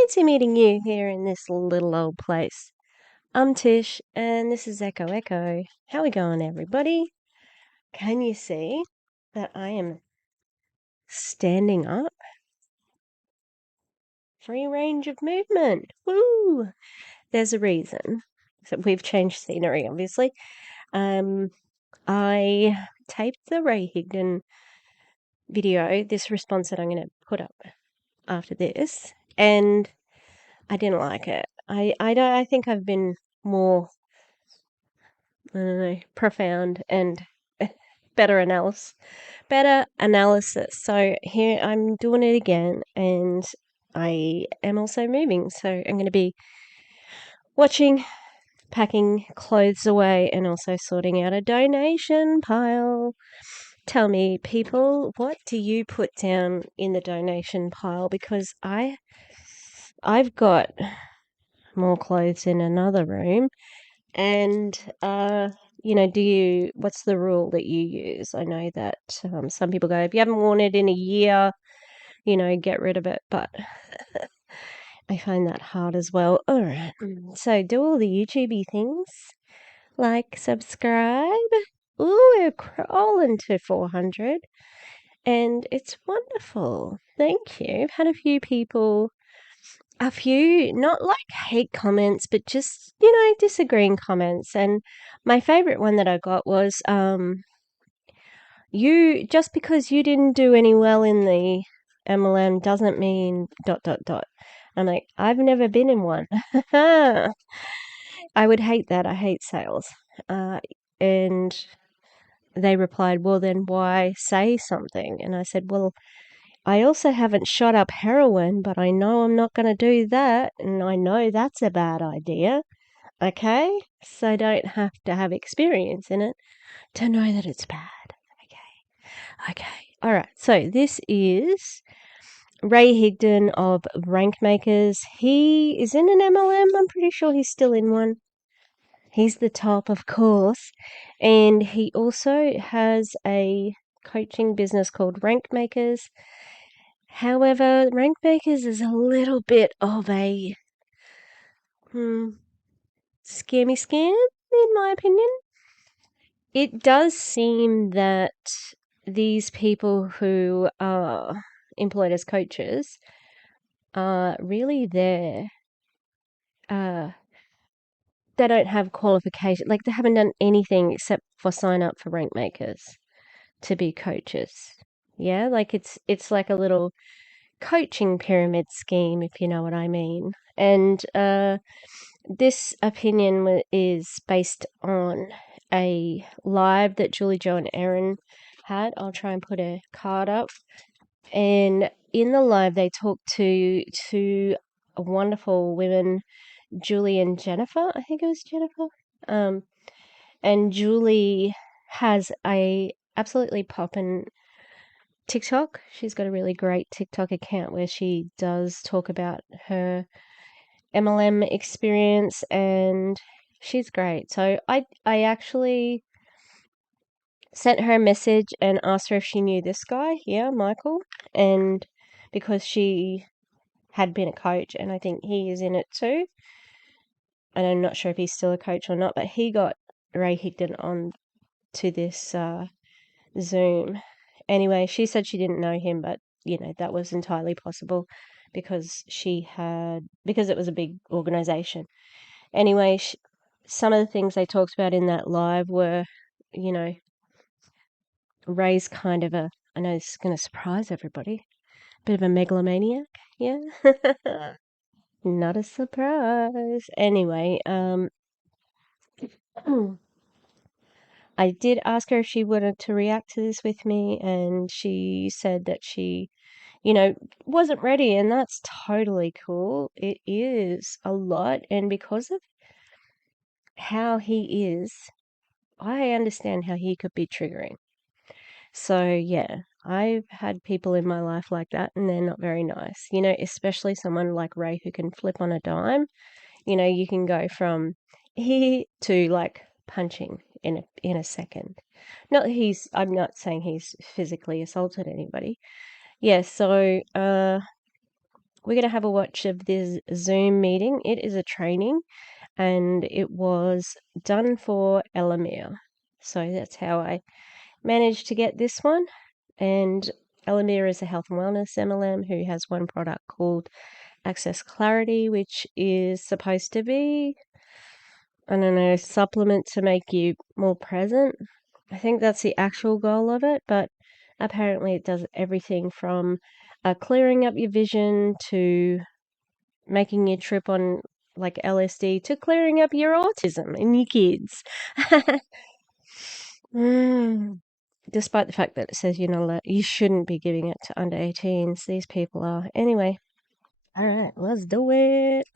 Fancy meeting you here in this little old place. I'm Tish, and this is Echo Echo. How we going, everybody? Can you see that I am standing up? Free range of movement. Woo! There's a reason. So we've changed scenery, obviously. I taped the Ray Higdon video, this response that I'm going to put up after this, and I didn't like it. I think I've been more, I don't know, profound and better analysis. So here I'm doing it again, and I am also moving. So I'm going to be watching, packing clothes away, and also sorting out a donation pile. Tell me, people, what do you put down in the donation pile? Because I've got more clothes in another room. And, what's the rule that you use? I know that some people go, if you haven't worn it in a year, get rid of it. But I find that hard as well. All right. So do all the YouTubey things. Like, subscribe. Ooh, we're crawling to 400. And it's wonderful. Thank you. I've had a few, not like hate comments, but just, disagreeing comments. And my favorite one that I got was, just because you didn't do any well in the MLM doesn't mean ... I'm like, I've never been in one. I would hate that. I hate sales. And they replied, well, then why say something? And I said, well, I also haven't shot up heroin, but I know I'm not going to do that, and I know that's a bad idea, okay? So I don't have to have experience in it to know that it's bad, okay? All right, so this is Ray Higdon of Rank Makers. He is in an MLM. I'm pretty sure he's still in one. He's the top, of course, and he also has a coaching business called Rank Makers. However, Rank Makers is a little bit of a scammy scam, in my opinion. It does seem that these people who are employed as coaches are really there. They don't have qualification, like they haven't done anything except for sign up for Rank Makers to be coaches. Yeah, like it's like a little coaching pyramid scheme, if you know what I mean. And this opinion is based on a live that Julie, Jo, and Erin had. I'll try and put a card up. And in the live, they talked to two wonderful women, Julie and Jennifer. I think it was Jennifer. And Julie has a absolutely poppin' TikTok. She's got a really great TikTok account where she does talk about her MLM experience, and she's great. So I actually sent her a message and asked her if she knew this guy here, Michael, and because she had been a coach, and I think he is in it too. And I'm not sure if he's still a coach or not, but he got Ray Higdon on to this Zoom. Anyway, she said she didn't know him, but that was entirely possible because it was a big organization. Anyway, some of the things they talked about in that live were, Ray's kind of I know this is going to surprise everybody, bit of a megalomaniac, yeah? Not a surprise. Anyway, I did ask her if she wanted to react to this with me, and she said that she, wasn't ready, and that's totally cool. It is a lot, and because of how he is, I understand how he could be triggering. So, yeah, I've had people in my life like that, and they're not very nice. Especially someone like Ray who can flip on a dime. You can go from he to like punching in a second. I'm not saying he's physically assaulted anybody. Yeah, so we're going to have a watch of this Zoom meeting. It is a training, and it was done for Elomir. So that's how I managed to get this one. And Elomir is a health and wellness MLM who has one product called Access Clarity, which is supposed to be, I don't know, a supplement to make you more present. I think that's the actual goal of it, but apparently it does everything from clearing up your vision to making you trip on like LSD to clearing up your autism in your kids. Despite the fact that it says you're not allowed, you shouldn't be giving it to under 18s. These people are. Anyway, all right, let's do it.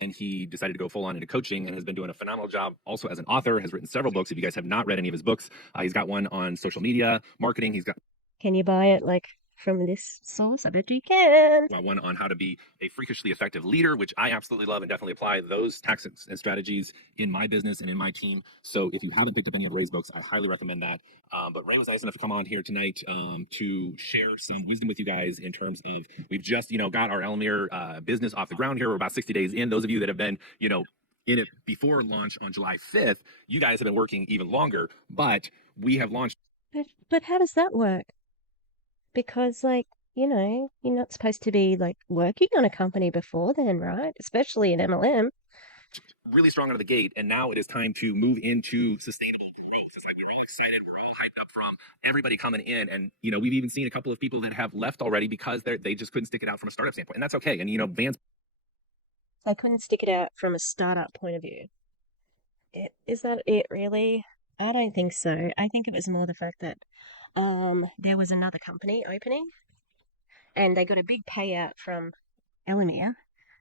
And he decided to go full on into coaching and has been doing a phenomenal job also as an author, has written several books. If you guys have not read any of his books, he's got one on social media marketing. He's got Can you buy it like from this source? I bet you can. one on how to be a freakishly effective leader, which I absolutely love and definitely apply those tactics and strategies in my business and in my team. So if you haven't picked up any of Ray's books, I highly recommend that. But Ray was nice enough to come on here tonight to share some wisdom with you guys in terms of, we've just, got our Elomir business off the ground here. We're about 60 days in. Those of you that have been, in it before launch on July 5th, you guys have been working even longer, but we have launched. But how does that work? Because you're not supposed to be like working on a company before then, right? Especially in MLM. Really strong out of the gate, and now it is time to move into sustainable growth. It's like we're all excited, we're all hyped up from everybody coming in, and we've even seen a couple of people that have left already because they just couldn't stick it out from a startup standpoint, and that's okay. And Vance, They couldn't stick it out from a startup point of view. Is that it really? I don't think so. I think it was more the fact that there was another company opening, and they got a big payout from Elomir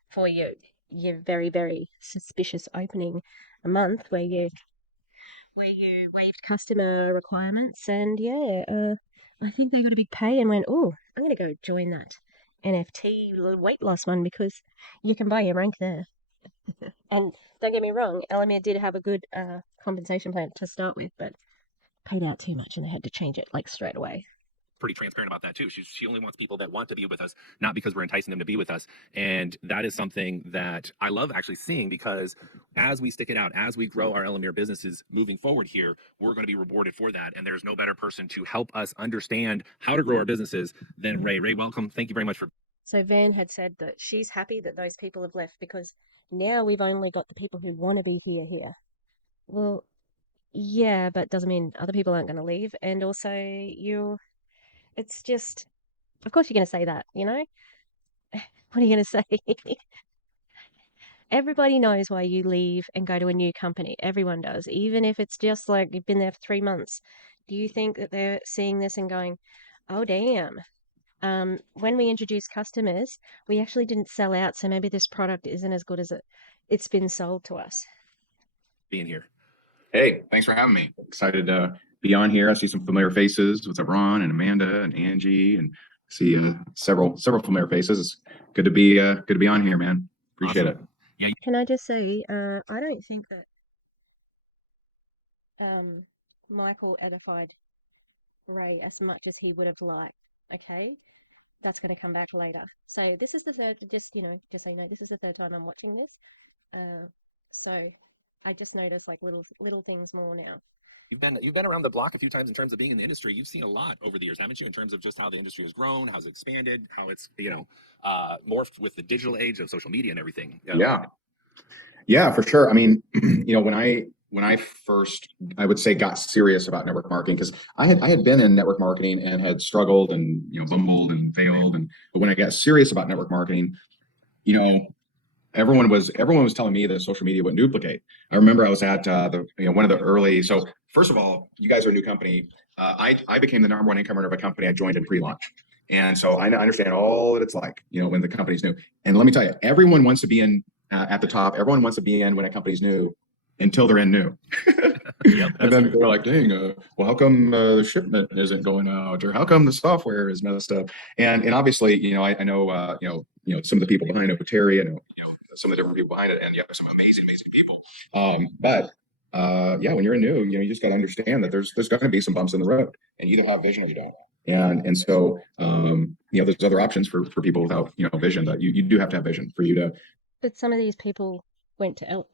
for your very, very suspicious opening a month where you waived customer requirements, and I think they got a big pay and went, oh, I'm going to go join that NFT weight loss one because you can buy your rank there. And don't get me wrong, Elomir did have a good compensation plan to start with, but paid out too much and they had to change it like straight away. Pretty transparent about that too. She only wants people that want to be with us, not because we're enticing them to be with us. And that is something that I love actually seeing, because as we stick it out, as we grow our Elomir businesses moving forward here, we're going to be rewarded for that. And there's no better person to help us understand how to grow our businesses than Ray. Ray, welcome. Thank you very much for. So Van had said that she's happy that those people have left because now we've only got the people who want to be here. Well, yeah, but doesn't mean other people aren't going to leave. And also it's just, of course you're going to say that, What are you going to say? Everybody knows why you leave and go to a new company. Everyone does, even if it's just like you've been there for 3 months. Do you think that they're seeing this and going, oh, damn, when we introduced customers, we actually didn't sell out, so maybe this product isn't as good as it's been sold to us? Being here. Hey, thanks for having me. Excited to be on here. I see some familiar faces. What's up, Ron and Amanda and Angie, and see several familiar faces. It's good to be on here, man. Appreciate Awesome. it. Yeah. Can I just say, I don't think that Michael edified Ray as much as he would have liked. Okay, that's going to come back later. So this is the third. Just so you know, this is the third time I'm watching this. So I just noticed like little things more now. You've been around the block a few times in terms of being in the industry. You've seen a lot over the years, haven't you? In terms of just how the industry has grown, how it's expanded, how it's morphed with the digital age of social media and everything. Yeah, for sure. I mean, when I first, I would say, got serious about network marketing, because I had been in network marketing and had struggled and bumbled and failed, but when I got serious about network marketing, everyone was telling me that social media wouldn't duplicate. I remember I was at one of the early. So first of all, you guys are a new company. I became the #1 income earner of a company I joined in pre-launch, and so I understand all that it's like, when the company's new. And let me tell you, everyone wants to be in at the top. Everyone wants to be in when a company's new, until they're in new. Yep, and then they're like, dang, well, how come the shipment isn't going out, or how come the software is messed up? And obviously, I know, some of the people behind it, Terry, and some of the different people behind it, and you have some amazing people. But when you're new, you just got to understand that there's going to be some bumps in the road, and you either have vision or you don't. And so there's other options for people without vision, that you do have to have vision for you to. But some of these people went to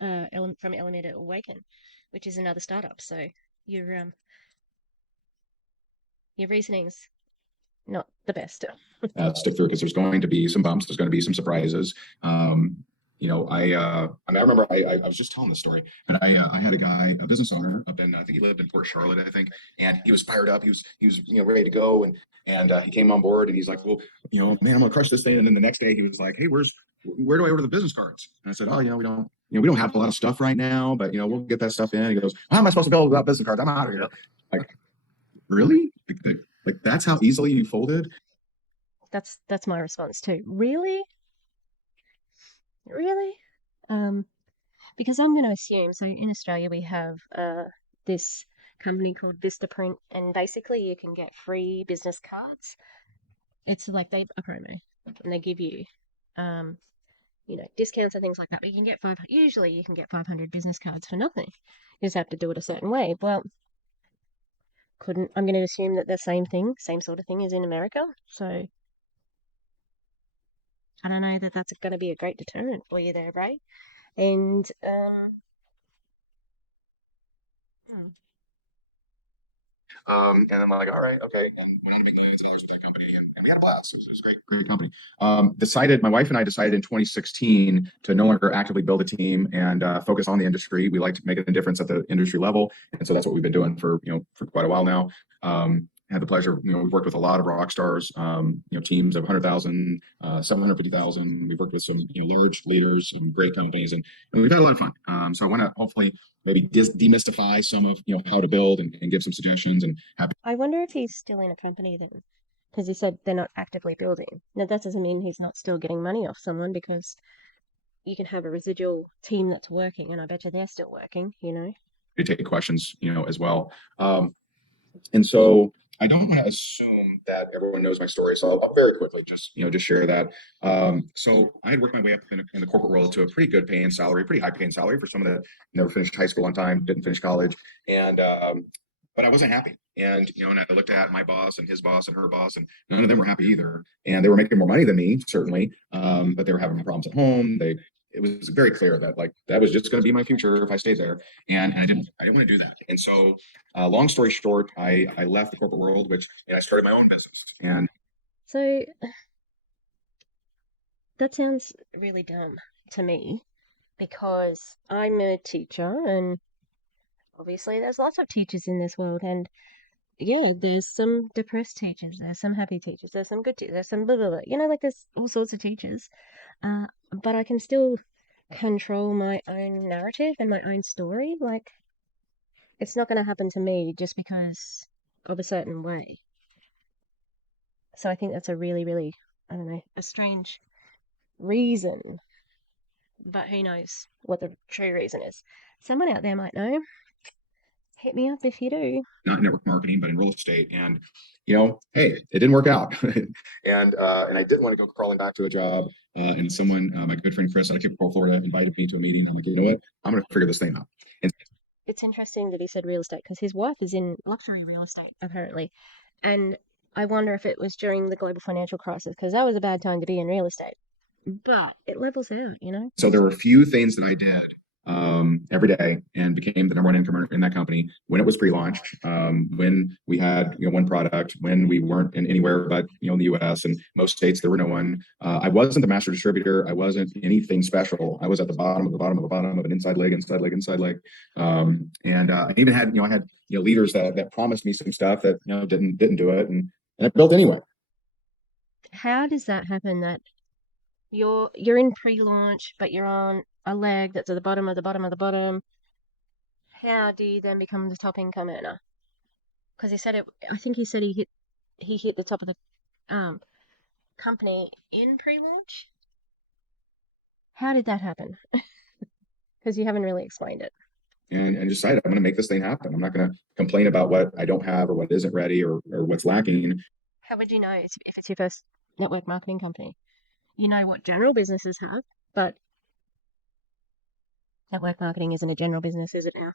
from Elomir to Awaken, which is another startup. So your reasoning's not the best. Stick through, because there's going to be some bumps, there's going to be some surprises. I remember I was just telling this story, but I had a guy, a business owner up in, I think he lived in Port Charlotte, I think, and he was fired up. He was ready to go, and he came on board, and he's like, well, man, I'm gonna crush this thing. And then the next day he was like, hey, where do I order the business cards? And I said, oh, we don't have a lot of stuff right now, but we'll get that stuff in. He goes, how am I supposed to build without business cards? I'm out of here. Like, really? Like that's how easily you folded? That's my response too. Really? Because I'm going to assume, so in Australia we have this company called Vistaprint, and basically you can get free business cards. It's like a promo, and they give you discounts and things like that. But usually you can get 500 business cards for nothing. You just have to do it a certain way. Well, I'm going to assume that the same sort of thing is in America. So I don't know that that's going to be a great deterrent for you there, Ray. And and then like, all right, okay, and went on to make millions of dollars with that company, and we had a blast. It was a great company. My wife and I decided in 2016 to no longer actively build a team and focus on the industry. We like to make a difference at the industry level, and so that's what we've been doing for quite a while now. Had the pleasure, we've worked with a lot of rock stars, teams of 100,000, 750,000. We've worked with some, large leaders, some great companies, and we've had a lot of fun. So I want to hopefully maybe demystify some of, how to build and give some suggestions. And I wonder if he's still in a company then, because he said they're not actively building. Now, that doesn't mean he's not still getting money off someone, because you can have a residual team that's working, and I bet you they're still working, to take questions, as well. And so I don't want to assume that everyone knows my story, so I'll very quickly just share that. So I had worked my way up in the corporate world to a pretty good paying salary, pretty high paying salary for someone that never finished high school on time, didn't finish college, and but I wasn't happy. And and I looked at my boss and his boss and her boss, and none of them were happy either. And they were making more money than me, certainly, but they were having problems at home. It was very clear that that was just going to be my future if I stayed there, and I didn't want to do that. And so, long story short, I left the corporate world, and I started my own business. And so that sounds really dumb to me, because I'm a teacher, and obviously there's lots of teachers in this world, and yeah, there's some depressed teachers, there's some happy teachers, there's some good teachers, there's some blah, blah, blah. There's all sorts of teachers. But I can still control my own narrative and my own story. Like, it's not going to happen to me just because of a certain way. So I think that's a really, really, I don't know, a strange reason. But who knows what the true reason is? Someone out there might know. Hit me up if you do. Not network marketing, but in real estate. And hey, it didn't work out. and I didn't want to go crawling back to a job. And someone, my good friend Chris out of Cape Coral, Florida, invited me to a meeting. I'm like, you know what? I'm going to figure this thing out. And it's interesting that he said real estate, because his wife is in luxury real estate, apparently. And I wonder if it was during the global financial crisis, because that was a bad time to be in real estate. But it levels out, So there were a few things that I did every day and became the number one income earner in that company when it was pre-launch, when we had one product, when we weren't in anywhere but in the US and most states there were no one. I wasn't the master distributor. I wasn't anything special. I was at the bottom of the bottom of the bottom of an inside leg. And I even had I had leaders that promised me some stuff that didn't do it, and I built anyway. How does that happen, that you're in pre-launch but you're on a leg that's at the bottom of the bottom of the bottom? How do you then become the top income earner? Because he said I think he said he hit the top of the company in pre-launch. How did that happen? Because you haven't really explained it. And decided I'm going to make this thing happen. I'm not going to complain about what I don't have or what isn't ready or what's lacking. How would you know if it's your first network marketing company? You know what general businesses have, but network marketing isn't a general business, is it now?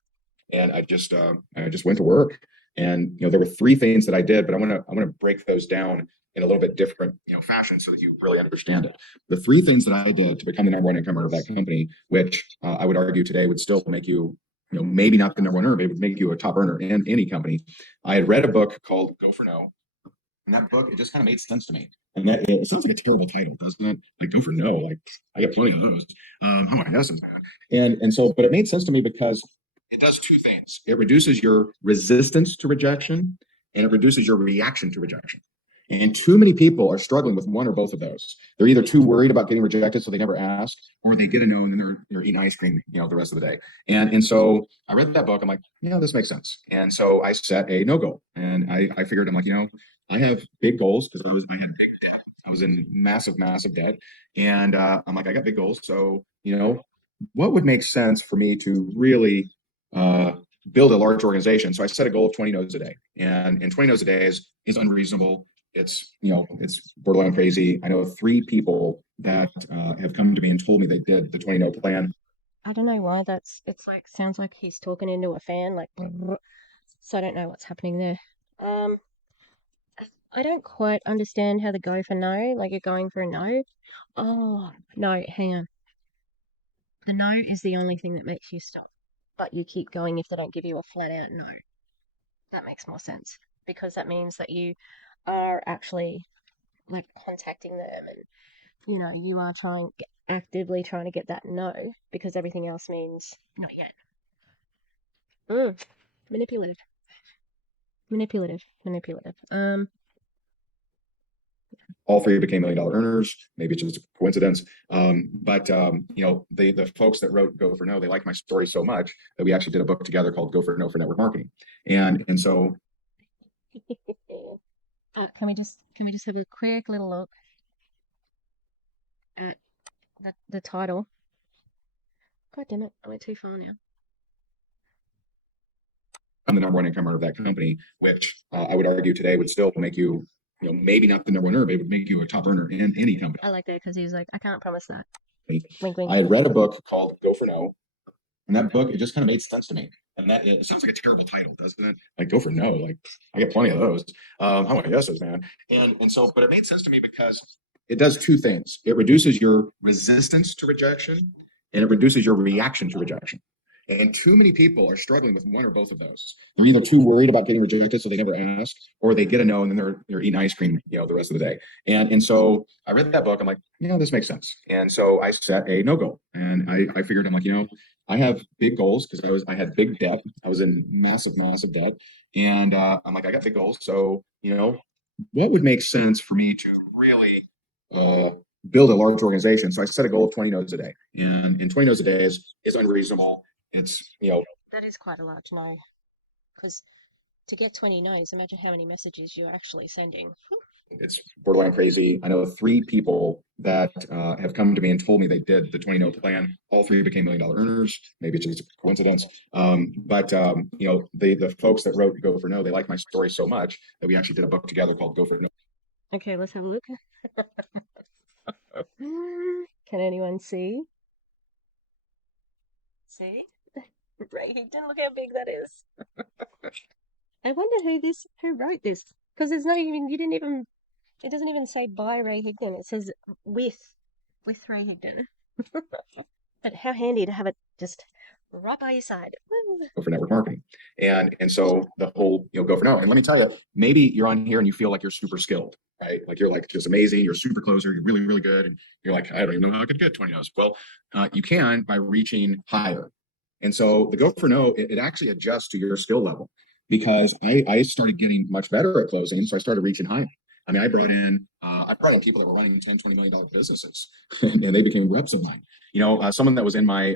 and I just went to work. And there were three things that I did, but I want to break those down in a little bit different fashion so that you really understand it. The three things that I did to become the number one income earner of that company, which I would argue today would still make you, maybe not the number one earner, but it would make you a top earner in any company. I had read a book called Go for No. And that book, it just kind of made sense to me. And that it sounds like a terrible title, doesn't it? Like Go for No, like I get plenty of those. How many yeses, man? And so, but it made sense to me because it does two things. It reduces your resistance to rejection and it reduces your reaction to rejection. And too many people are struggling with one or both of those. They're either too worried about getting rejected, so they never ask, or they get a no and then they're eating ice cream, the rest of the day. And so I read that book. I'm like, this makes sense. And so I set a no goal, and I figured, I'm like, I have big goals because I had big debt. I was in massive debt, and I'm like, I got big goals. So what would make sense for me to really build a large organization? So I set a goal of 20 no's a day, and 20 no's a day is unreasonable. It's borderline crazy. I know 3 people that have come to me and told me they did the 20 no plan. I don't know why it's like, sounds like he's talking into a fan, like, so I don't know what's happening there. I don't quite understand how the go for no, like you're going for a no. Oh, no, hang on. The no is the only thing that makes you stop, but you keep going if they don't give you a flat out no. That makes more sense because that means that you are actually like contacting them, and you are actively trying to get that no, because everything else means not yet. Manipulative. All 3 became $1 million earners. Maybe it's just a coincidence. But the folks that wrote Go for No, they liked my story so much that we actually did a book together called Go for No for Network Marketing. And so can we just have a quick little look at the title? God damn it, I went too far now. I'm the number one income earner of that company, which I would argue today would still make you, maybe not the number one earner, but it would make you a top earner in any company. I like that because he was like, I can't promise that. Wink, wink. I had read a book called Go for No, and that book, it just kind of made sense to me. And that it sounds like a terrible title, doesn't it? Like Go for No, like I get plenty of those. How many yeses, man? And so, but it made sense to me because it does two things. It reduces your resistance to rejection and it reduces your reaction to rejection. And too many people are struggling with one or both of those. They're either too worried about getting rejected, so they never ask, or they get a no and then they're eating ice cream, the rest of the day. And so I read that book. I'm like, this makes sense. And so I set a no goal, and I figured, I'm like, I have big goals because I had big debt. I was in massive debt, and I'm like, I got big goals. So what would make sense for me to really build a large organization? So I set a goal of 20 no's a day, and 20 no's a day is unreasonable. It's that is quite a large no, because to get 20 no's, imagine how many messages you're actually sending. Whew. It's borderline crazy. I know 3 people that have come to me and told me they did the 20 no plan. All 3 became $1 million earners. Maybe it's just a coincidence. But the folks that wrote Go for No, they liked my story so much that we actually did a book together called Go for No. Okay, let's have a look. Can anyone see? See? Ray Higdon, look how big that is. I wonder who wrote this, because there's not even, it doesn't even say by Ray Higdon. It says with Ray Higdon. But how handy to have it just right by your side. Woo. Go for network marketing. And so the whole, Go for No. And let me tell you, maybe you're on here and you feel like you're super skilled, right? Like you're like just amazing. You're a super closer. You're really, really good. And you're like, I don't even know how I could get 20 no's. Well, you can by reaching higher. And so the Go for No, it actually adjusts to your skill level, because I started getting much better at closing. So I started reaching higher. I mean, I brought in people that were running $10, $20 million businesses, and they became reps of mine. Someone that was in my,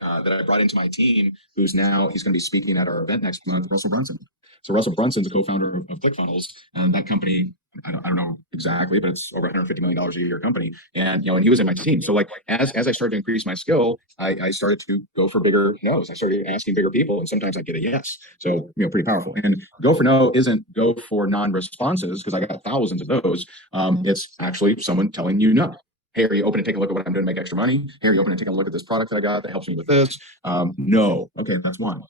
that I brought into my team, he's going to be speaking at our event next month, Russell Brunson. So Russell Brunson's a co-founder of ClickFunnels, and that company, I don't know exactly, but it's over $150 million a year company. And, and he was in my team. So like, as I started to increase my skill, I started to go for bigger no's. I started asking bigger people, and sometimes I get a yes. So, pretty powerful. And Go for No isn't go for non-responses, because I got thousands of those. It's actually someone telling you no. Hey, are you open to take a look at what I'm doing to make extra money? Hey, are you open to take a look at this product that I got that helps me with this? No. Okay, that's one.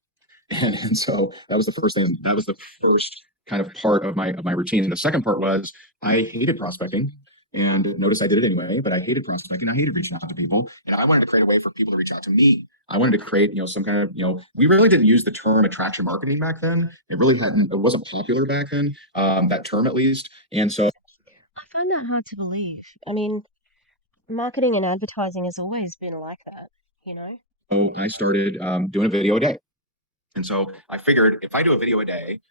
And so that was the first thing. That was the first kind of part of my routine. And the second part was I hated prospecting. And notice I did it anyway, but I hated prospecting. I hated reaching out to people. And I wanted to create a way for people to reach out to me. I wanted to create, some kind of, we really didn't use the term attraction marketing back then. It wasn't popular back then, that term at least. And so I find that hard to believe. I mean, marketing and advertising has always been like that, you know? I started doing a video a day. And so I figured if I do a video a day,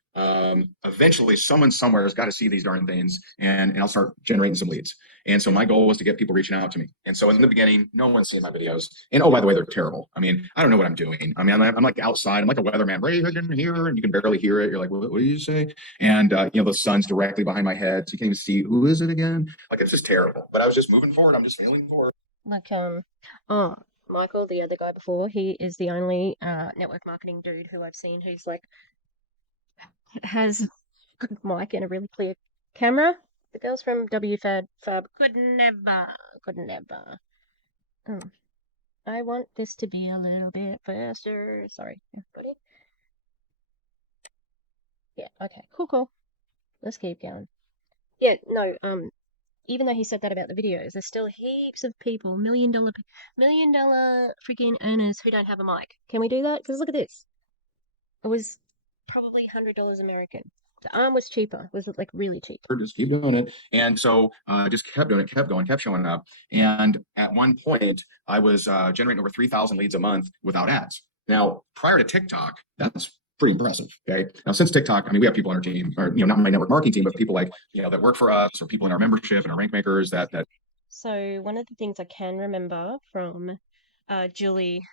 eventually someone somewhere has got to see these darn things, and I'll start generating some leads. And so my goal was to get people reaching out to me. And so in the beginning, no one's seen my videos. And oh, by the way, they're terrible. I mean, I don't know what I'm doing. I mean, I'm like outside. I'm like a weatherman, right here, and you can barely hear it. You're like, what do you say? And the sun's directly behind my head, so you can't even see who is it again. Like, it's just terrible. But I was just moving forward. I'm just failing forward. Like, oh, Michael, the other guy before, he is the only network marketing dude who I've seen who's like has a good mic and a really clear camera. The girls from Fab could never. I want this to be a little bit faster. Sorry, everybody. Yeah, okay, cool. Let's keep going. Yeah, no, even though he said that about the videos, there's still heaps of people, million dollar freaking earners who don't have a mic. Can we do that? Because look at this. It was probably $100 American. The arm was cheaper. It was like really cheap. Just keep doing it. And so just kept doing it, kept going, kept showing up. And at one point, I was generating over 3,000 leads a month without ads. Now, prior to TikTok, that's pretty impressive. Okay. Now, since TikTok, I mean, we have people on our team, or not my network marketing team, but people like that work for us, or people in our membership and our rank makers that. So one of the things I can remember from Julie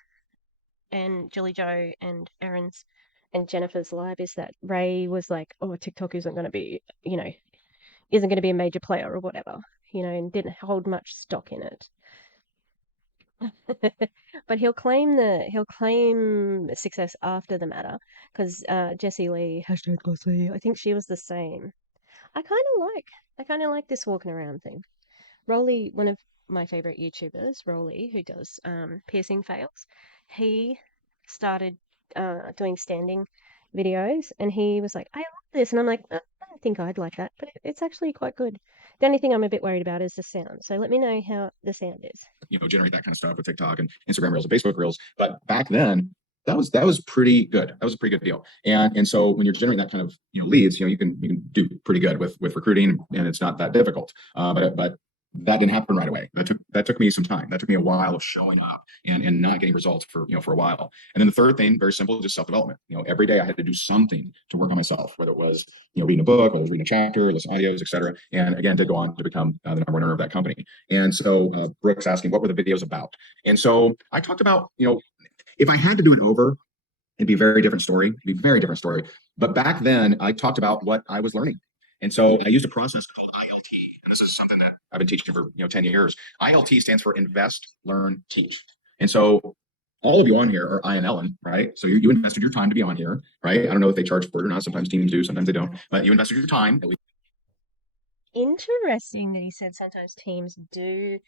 Joe and Erin's and Jennifer's live is that Ray was like, "Oh, TikTok isn't going to be, isn't going to be a major player or whatever," and didn't hold much stock in it. But he'll claim success after the matter because Jessie Lee, #Gossie, I think she was the same. I kind of like this walking around thing. Rolly, one of my favorite YouTubers, Rolly, who does piercing fails, he started doing standing videos, and he was like, "I love this," and I'm like, "I don't think I'd like that, but it's actually quite good." The only thing I'm a bit worried about is the sound. So let me know how the sound is. Generate that kind of stuff with TikTok and Instagram Reels and Facebook Reels. But back then, that was pretty good. That was a pretty good deal. And so when you're generating that kind of leads, you can do pretty good with recruiting, and it's not that difficult. But that didn't happen right away. That took me some time. That took me a while of showing up and not getting results for a while. And then the third thing, very simple, just self-development. Every day I had to do something to work on myself, whether it was reading a book, whether it was reading a chapter, listening to audios, etc. And again, did go on to become the number one earner of that company. And so Brooke's asking, what were the videos about? And so I talked about, if I had to do it over, it'd be a very different story. It'd be a very different story. But back then, I talked about what I was learning. And so I used a process called ILT, and this is something that I've been teaching for 10 years. ILT stands for Invest, Learn, Teach. And so all of you on here are INLing, right? So you invested your time to be on here, right? I don't know if they charge for it or not. Sometimes teams do, sometimes they don't. But you invested your time. Interesting that he said sometimes teams do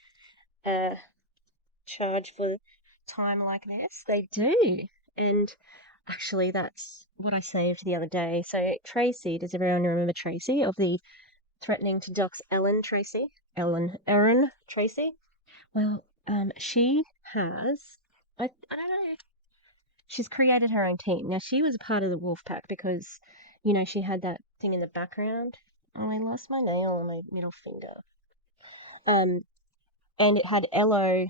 charge for time like this. They do. And actually, that's what I saved the other day. So Tracy, does everyone remember Tracy of the threatening to dox Erin Tracy? Well, she has, I don't know, she's created her own team. Now, she was a part of the wolf pack because, she had that thing in the background. Oh, I lost my nail on my middle finger. And it had Elo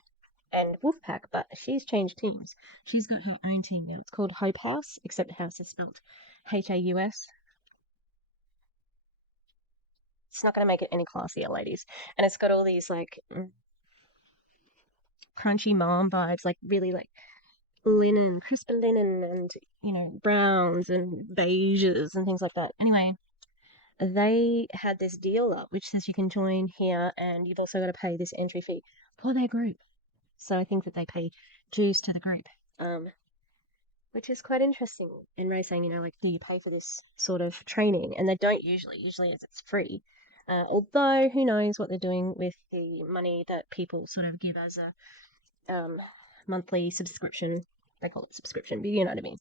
and Wolfpack, but she's changed teams. She's got her own team now. It's called Hope House, except House is spelled Haus. It's not going to make it any classier, ladies. And it's got all these like crunchy mom vibes, like really like linen, crisp linen, and browns and beiges and things like that. Anyway, they had this deal up which says you can join here, and you've also got to pay this entry fee for their group. So I think that they pay dues to the group, which is quite interesting. And Ray's saying, like, do you pay for this sort of training? And they don't usually. Usually it's free. Although who knows what they're doing with the money that people sort of give as a monthly subscription. They call it subscription, but you know what I mean.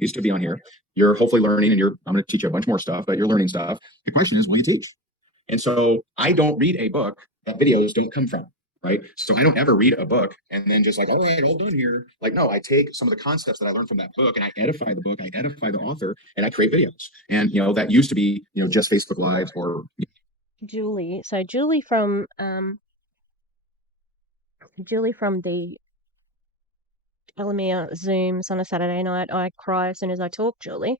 to be on here. You're hopefully learning, and I'm going to teach you a bunch more stuff, but you're learning stuff. The question is, will you teach? And so I don't read a book that videos don't come from, right? So I don't ever read a book and then just like, all right, all done here. Like, no, I take some of the concepts that I learned from that book and I edify the book, I edify the author, and I create videos. And, that used to be, just Facebook Live or. Julie. So Julie from the Elomir Zooms on a Saturday night. I cry as soon as I talk, Julie.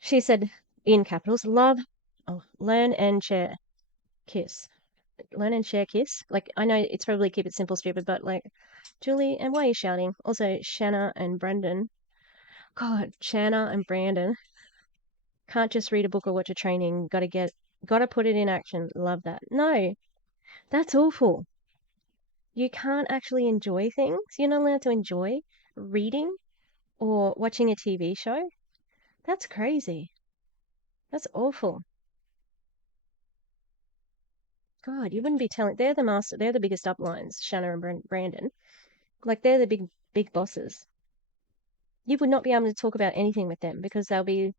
She said, in capitals, learn and share, kiss. Learn and share, kiss. Like, I know it's probably keep it simple, stupid, but like, Julie, and why are you shouting? Also, Shanna and Brendan. God, Shanna and Brandon. Can't just read a book or watch a training. Gotta put it in action. Love that. No, that's awful. You can't actually enjoy things. You're not allowed to enjoy reading or watching a TV show. That's crazy. That's awful. God, you wouldn't be telling. They're the biggest uplines, Shanna and Brandon. Like, they're the big bosses. You would not be able to talk about anything with them because they'll be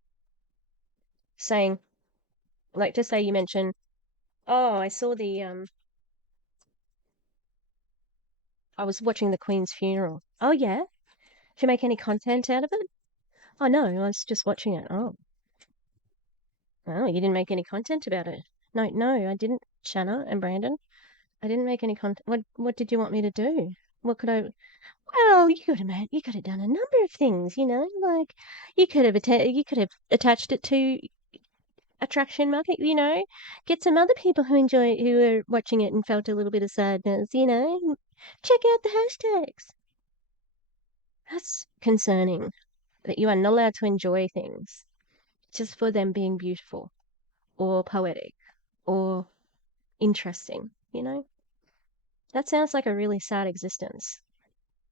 saying, like, just say you mention, oh, I saw I was watching the Queen's funeral. Oh, yeah? Did you make any content out of it? Oh, no, I was just watching it. Oh, you didn't make any content about it. No, I didn't, Shanna and Brandon. I didn't make any content. What did you want me to do? What could I? Well, you could have done a number of things, like you could have attached it to attraction market, get some other people who were watching it and felt a little bit of sadness, check out the hashtags. That's concerning that you are not allowed to enjoy things just for them being beautiful or poetic or interesting, That sounds like a really sad existence.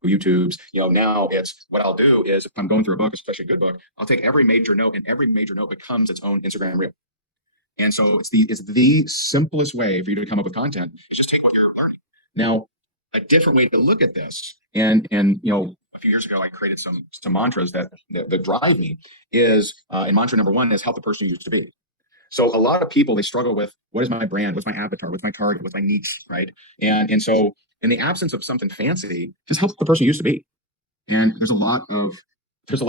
YouTube's, now it's what I'll do is if I'm going through a book, especially a good book, I'll take every major note, and every major note becomes its own Instagram reel. And so it's the simplest way for you to come up with content is just take what you're learning. Now, a different way to look at this, and a few years ago I created some mantras that drive me is, and mantra number one is help the person you used to be. So a lot of people, they struggle with, what is my brand? What's my avatar? What's my target? What's my niche, right? And so in the absence of something fancy, just help the person you used to be. And there's a lot of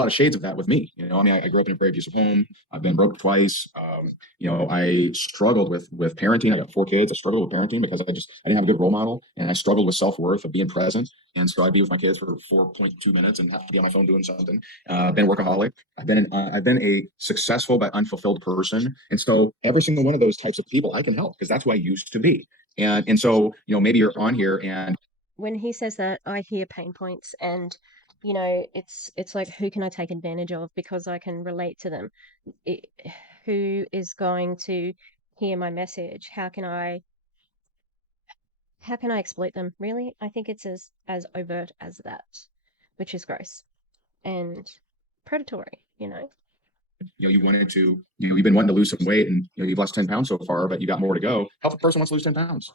shades of that with me. I grew up in a very abusive home. I've been broke twice. I struggled with parenting. I got 4 kids. I struggled with parenting because I didn't have a good role model, and I struggled with self-worth of being present. And so I'd be with my kids for 4.2 minutes and have to be on my phone doing something. Been a workaholic. I've been a successful but unfulfilled person. And so every single one of those types of people I can help because that's who I used to be. And so, maybe you're on here and when he says that, I hear pain points and it's like, who can I take advantage of because I can relate to them? Who is going to hear my message? How can I exploit them? Really? I think it's as overt as that, which is gross and predatory, you wanted to, you've been wanting to lose some weight and you've lost 10 pounds so far, but you got more to go. Help the person wants to lose 10 pounds,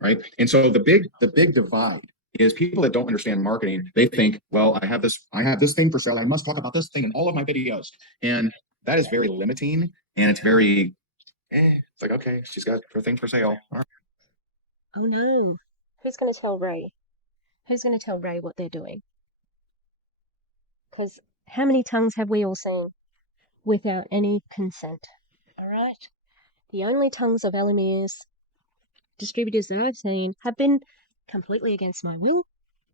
right? And so the big divide is people that don't understand marketing. They think, well, I have this thing for sale. I must talk about this thing in all of my videos. And that is very limiting. And it's very, it's like, okay, she's got her thing for sale. All right. Oh no. Who's going to tell Ray? Who's going to tell Ray what they're doing? Because how many tongues have we all seen without any consent? All right. The only tongues of Elomir's distributors that I've seen have been completely against my will,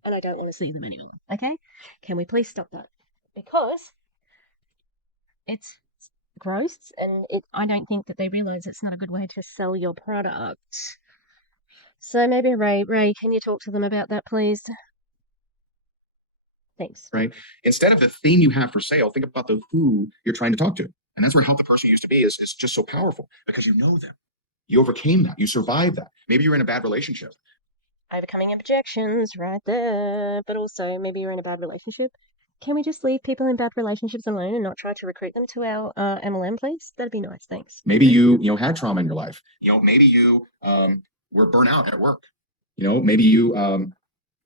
and I don't want to see them anymore. Okay? Can we please stop that? Because it's gross, and I don't think that they realize it's not a good way to sell your product. So maybe Ray, can you talk to them about that, please? Thanks. Right. Instead of the thing you have for sale, think about the who you're trying to talk to. And that's where help the person you used to be is just so powerful because you know them. You overcame that. You survived that. Maybe you're in a bad relationship. Overcoming objections right there. But also maybe you're in a bad relationship. Can we just leave people in bad relationships alone and not try to recruit them to our MLM, please? That'd be nice. Thanks. Maybe you had trauma in your life. Maybe you were burnt out at work. Maybe you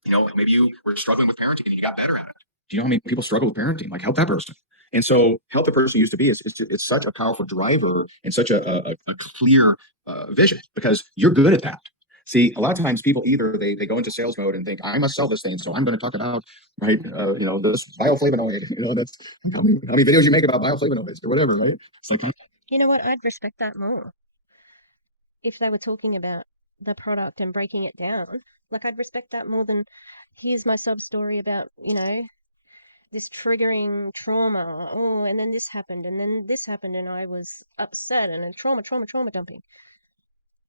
maybe you were struggling with parenting and you got better at it. Do you know how many people struggle with parenting? Like, help that person. And so help the person you used to be it's such a powerful driver and such a clear vision, because you're good at that. See, a lot of times people either they go into sales mode and think, I must sell this thing, so I'm going to talk about, right, this bioflavonoid, that's like how many videos you make about bioflavonoids or whatever, right? It's like, you know what, I'd respect that more if they were talking about the product and breaking it down. Like, I'd respect that more than, here's my sub story about, this triggering trauma. Oh, and then this happened, and then this happened, and I was upset, and then trauma dumping.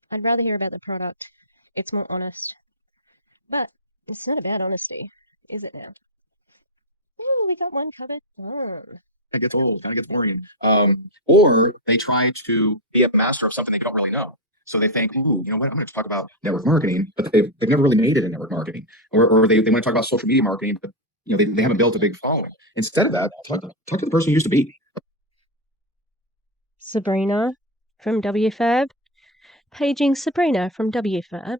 I'd rather hear about the product. It's more honest. But it's not about honesty, is it now? Ooh, we got one covered. Oh. it gets old, kind of gets boring. Or they try to be a master of something they don't really know. So they think, ooh, you know what, I'm going to talk about network marketing, but they've never really made it in network marketing. Or they want to talk about social media marketing, but they haven't built a big following. Instead of that, talk to the person you used to be. Sabrina from WFAB. Paging Sabrina from WFAB.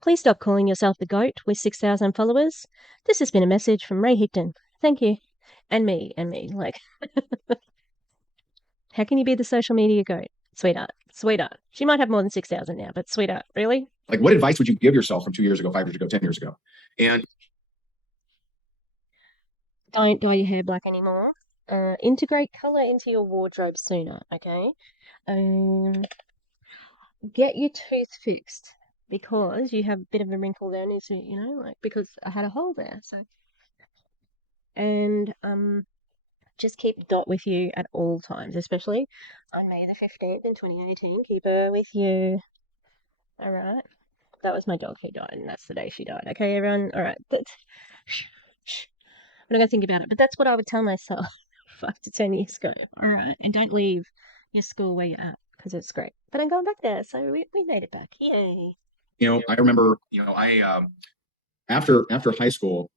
Please stop calling yourself the GOAT with 6,000 followers. This has been a message from Ray Higdon. Thank you. And me. Like, how can you be the social media GOAT? Sweetheart. She might have more than 6,000 now, but sweetheart, really? Like, what advice would you give yourself from 2 years ago, 5 years ago, 10 years ago? And don't dye your hair black anymore. Integrate color into your wardrobe sooner, okay? Get your tooth fixed, because you have a bit of a wrinkle there, and because I had a hole there. So, and just keep Dot with you at all times, especially on May the 15th in 2018. Keep her with you. All right. That was my dog who died, and that's the day she died. Okay, everyone. All right. Shh. I'm not gonna think about it, but that's what I would tell myself 5 to 10 years ago. All right, and don't leave your school where you're at, because it's great. But I'm going back there, so we made it back. Yay! I remember, I after high school,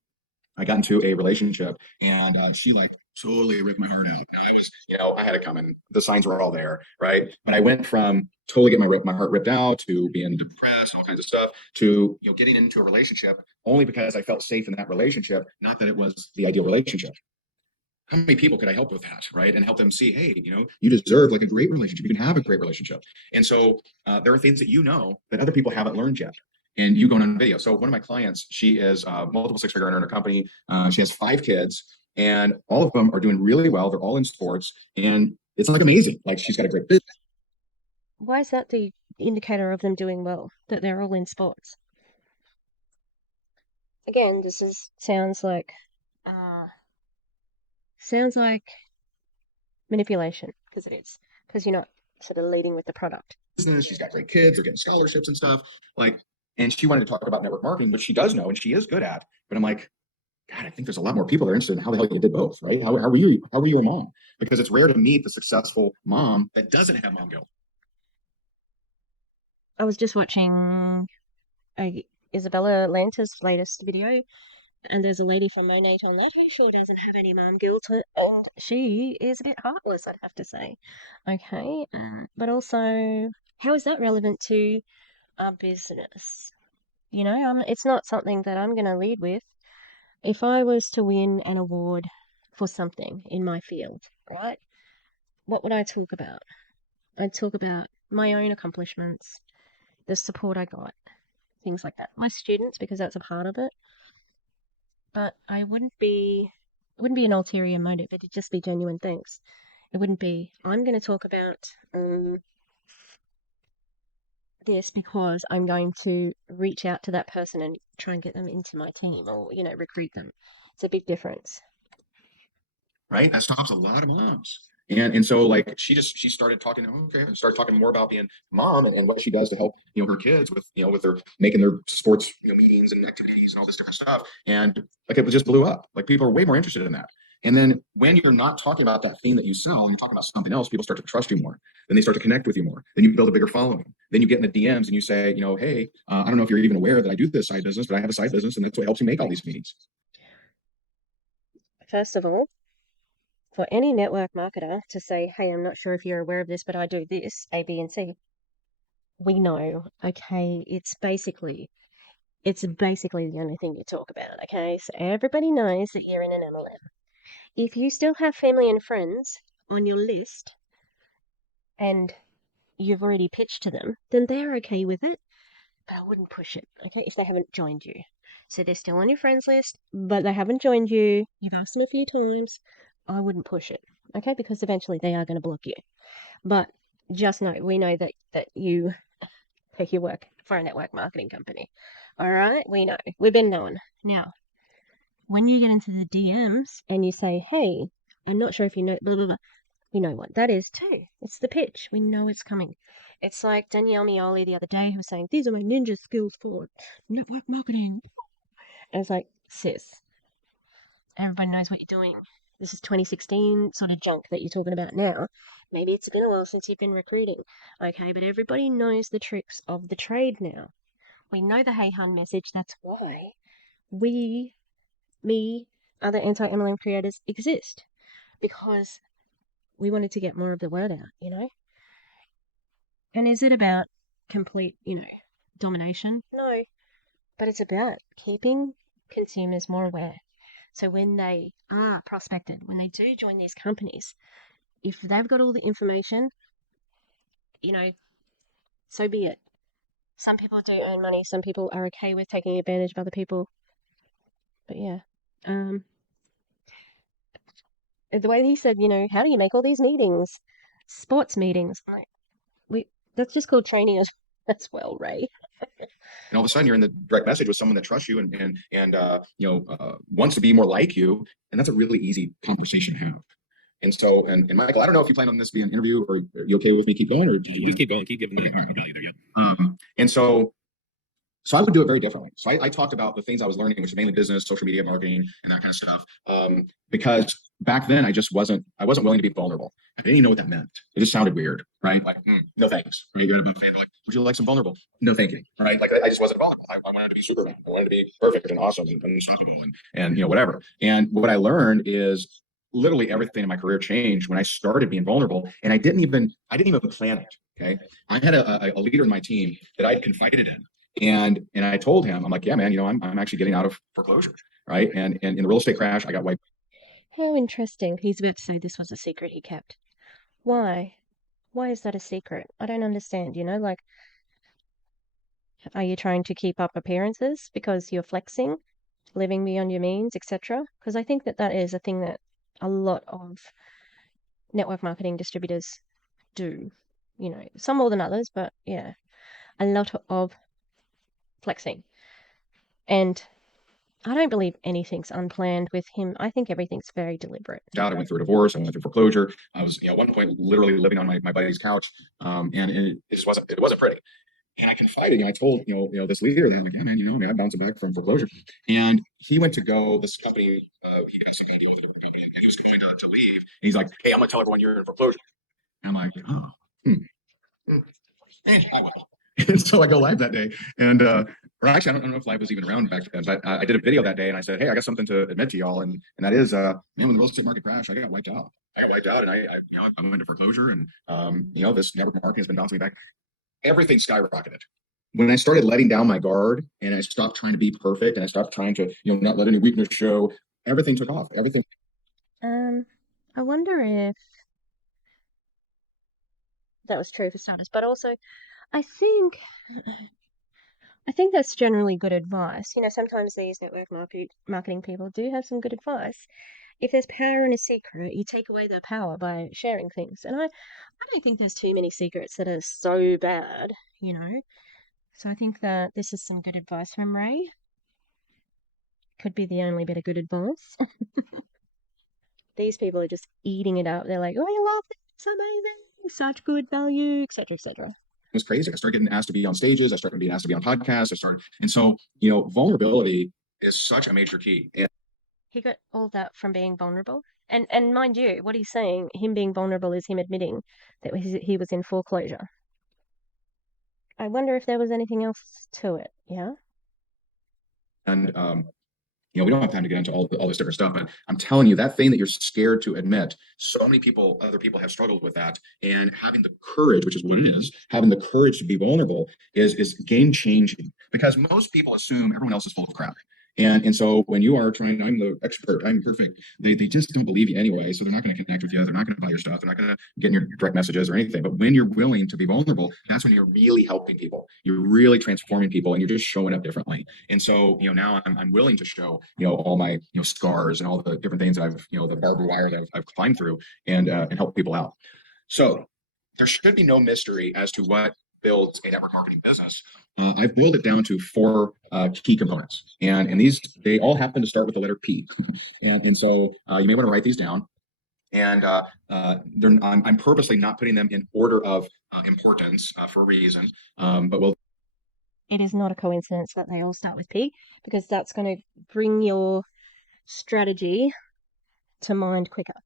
I got into a relationship, and she like totally ripped my heart out. Now I was, I had it coming. The signs were all there, right? But I went from totally getting my heart ripped out to being depressed and all kinds of stuff to, getting into a relationship only because I felt safe in that relationship, not that it was the ideal relationship. How many people could I help with that, right? And help them see, hey, you deserve like a great relationship. You can have a great relationship. And so there are things that that other people haven't learned yet. And you going on video. So one of my clients, she is a multiple six-figure earner in her company. She has 5 kids, and all of them are doing really well. They're all in sports, and it's like amazing. Like, she's got a great business. Why is that the indicator of them doing well, that they're all in sports? Again, this sounds like manipulation, because it is, because you're not sort of leading with the product. She's got great kids. They're getting scholarships and stuff. And she wanted to talk about network marketing, which she does know and she is good at. But I'm like, God, I think there's a lot more people that are interested in how the hell you did both, right? How were you a mom? Because it's rare to meet the successful mom that doesn't have mom guilt. I was just watching Isabella Lanter's latest video, and there's a lady from Monate on that who sure doesn't have any mom guilt, and she is a bit heartless, I'd have to say. Okay, but also, how is that relevant to our business? It's not something that I'm going to lead with. If I was to win an award for something in my field, right, what would I talk about? I'd talk about my own accomplishments, the support I got, things like that. My students, because that's a part of it. But it wouldn't be an ulterior motive. It'd just be genuine thanks. It wouldn't be, I'm going to talk about this because I'm going to reach out to that person and try and get them into my team, or, recruit them. It's a big difference. Right? That stops a lot of moms. And so like she started talking more about being mom and what she does to help, her kids with, with their making their sports, meetings and activities and all this different stuff. And like, it just blew up. Like, people are way more interested in that. And then when you're not talking about that thing that you sell and you're talking about something else, people start to trust you more. Then they start to connect with you more. Then you build a bigger following. Then you get in the DMs and you say, hey, I don't know if you're even aware that I do this side business, but I have a side business, and that's what helps me make all these meetings. First of all, for any network marketer to say, hey, I'm not sure if you're aware of this, but I do this, A, B, and C. We know, okay? It's basically the only thing you talk about, okay? So everybody knows that you're in an MLM. If you still have family and friends on your list and you've already pitched to them, then they're okay with it, but I wouldn't push it, okay, if they haven't joined you. So they're still on your friends list, but they haven't joined you. You've asked them a few times. I wouldn't push it, okay, because eventually they are going to block you. But just know, we know that you take your work for a network marketing company. All right, we know. We've been known. Now, when you get into the DMs and you say, hey, I'm not sure if you know, blah, blah, blah, we know what that is too. It's the pitch. We know it's coming. It's like Danielle Mioli the other day who was saying, these are my ninja skills for network marketing. And it's like, sis, everybody knows what you're doing. This is 2016 sort of junk that you're talking about now. Maybe it's been a while since you've been recruiting. Okay, but everybody knows the tricks of the trade now. We know the Hey Hun message. That's why other anti-MLM creators exist. Because we wanted to get more of the word out, you know? And is it about complete, domination? No, but it's about keeping consumers more aware. So when they are prospected, when they do join these companies, if they've got all the information, so be it. Some people do earn money. Some people are okay with taking advantage of other people. But yeah, the way he said, how do you make all these meetings, sports meetings? I'm like, that's just called training as well, Ray. And all of a sudden you're in the direct message with someone that trusts you and wants to be more like you. And that's a really easy conversation to have. And so, and Michael, I don't know if you plan on this being an interview, or are you okay with me keep going, or yeah, you just keep going, keep giving the value there. Yep. And so I would do it very differently. So I talked about the things I was learning, which is mainly business, social media marketing, and that kind of stuff. Because back then I wasn't willing to be vulnerable. I didn't even know what that meant. It just sounded weird, right? Like, no thanks, right? You're at a buffet and they're like, would you like some vulnerable? No, thank you, right? Like I just wasn't vulnerable. I wanted to be Superman. I wanted to be perfect and awesome and unstoppable and whatever. And what I learned is literally everything in my career changed when I started being vulnerable, and I didn't even plan it. Okay. I had a leader in my team that I'd confided in. And I told him, I'm like, yeah, man, I'm actually getting out of foreclosure, right? And in the real estate crash, I got wiped. How interesting. He's about to say this was a secret he kept. Why? Why is that a secret? I don't understand, like, are you trying to keep up appearances because you're flexing, living beyond your means, etc.? Because I think that is a thing that a lot of network marketing distributors do, some more than others, but yeah, a lot of flexing. And I don't believe anything's unplanned with him. I think everything's very deliberate. I went through a divorce. I went through foreclosure. I was, at one point, literally living on my buddy's couch, and it just wasn't pretty. And I confided, I told, this leader that, like, yeah, man, I'm bouncing back from foreclosure. And he went to go, this company, he got some kind of deal with a different company, and he was going to leave. And he's like, hey, I'm going to tell everyone you're in foreclosure. And I'm like, oh, I will. And so I go live that day, and or actually, I don't know if live was even around back then, but I did a video that day, and I said, hey, I got something to admit to y'all, and that is, man, when the real estate market crashed, I got wiped out. And I went into foreclosure, and this network marketing has been bouncing me back. Everything skyrocketed when I started letting down my guard, and I stopped trying to be perfect, and I stopped trying to not let any weakness show. Everything took off. Everything. I wonder if that was true for starters, but also I think that's generally good advice. Sometimes these network marketing people do have some good advice. If there's power in a secret, you take away the power by sharing things. And I don't think there's too many secrets that are so bad, So I think that this is some good advice from Ray. Could be the only bit of good advice. These people are just eating it up. They're like, oh, I love this. It's amazing. Such good value, etc., etc. It was crazy. I started getting asked to be on stages. I started being asked to be on podcasts. And so, vulnerability is such a major key. And he got all that from being vulnerable. And mind you, what he's saying, him being vulnerable is him admitting that he was in foreclosure. I wonder if there was anything else to it. Yeah. And, we don't have time to get into all this different stuff, but I'm telling you, that thing that you're scared to admit, so many other people have struggled with that. And having the courage, which is what it is, having the courage to be vulnerable is game changing, because most people assume everyone else is full of crap. And so when you are trying, I'm the expert, I'm perfect, they just don't believe you anyway. So they're not going to connect with you. They're not going to buy your stuff. They're not going to get in your direct messages or anything. But when you're willing to be vulnerable, that's when you're really helping people. You're really transforming people, and you're just showing up differently. And so, now I'm willing to show, all my, scars and all the different things that I've, the barbed wire that I've climbed through, and help people out. So there should be no mystery as to what builds a network marketing business. I've boiled it down to 4 key components, and these, they all happen to start with the letter P. and so you may want to write these down. And I'm purposely not putting them in order of importance for a reason, but it is not a coincidence that they all start with P, because that's going to bring your strategy to mind quicker.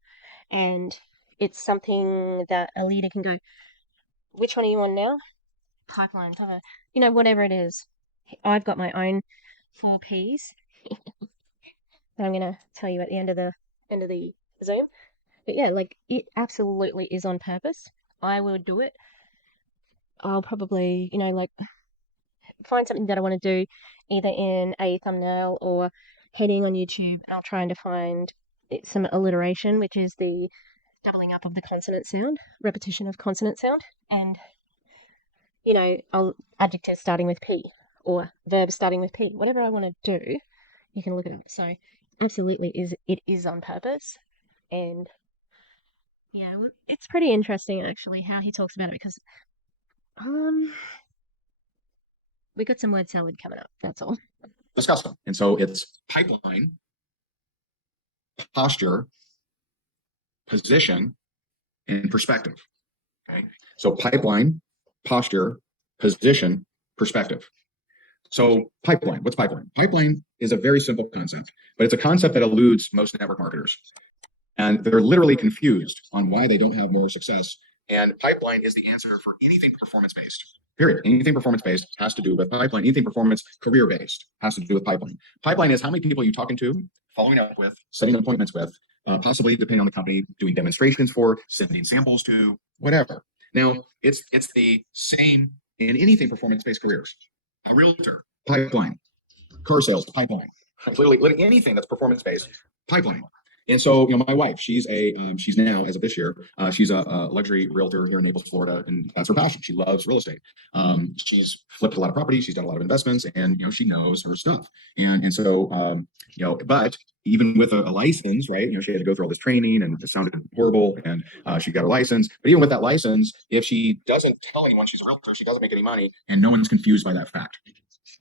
And it's something that a leader can go, which one are you on now? Pipeline, whatever it is. I've got my own 4 Ps that I'm going to tell you at the end of the Zoom. But yeah, like, it absolutely is on purpose. I will do it. I'll probably, find something that I want to do either in a thumbnail or heading on YouTube, and I'll try to find some alliteration, which is the doubling up of the consonant sound, repetition of consonant sound, and adjectives starting with P or verbs starting with P. Whatever I want to do, you can look it up. So absolutely it is on purpose. And yeah, well, it's pretty interesting actually how he talks about it, because we got some word salad coming up, that's all. discuss them. And so it's pipeline, posture, position, and perspective. Okay. So pipeline, posture, position, perspective. So pipeline, what's pipeline? Pipeline is a very simple concept, but it's a concept that eludes most network marketers. And they're literally confused on why they don't have more success. And pipeline is the answer for anything performance-based, period. Anything performance-based has to do with pipeline. Anything performance career-based has to do with pipeline. Pipeline is how many people you're talking to, following up with, setting appointments with, possibly, depending on the company, doing demonstrations for, sending samples to, whatever. Now, it's the same in anything performance-based careers. A realtor, pipeline. Car sales, pipeline. Literally anything that's performance-based, pipeline. And so, my wife, she's now, as of this year, she's a luxury realtor here in Naples, Florida, and that's her passion. She loves real estate. She's flipped a lot of properties. She's done a lot of investments, and, she knows her stuff. And so, but even with a license, right, she had to go through all this training, and it sounded horrible, and she got her license. But even with that license, if she doesn't tell anyone she's a realtor, she doesn't make any money, and no one's confused by that fact.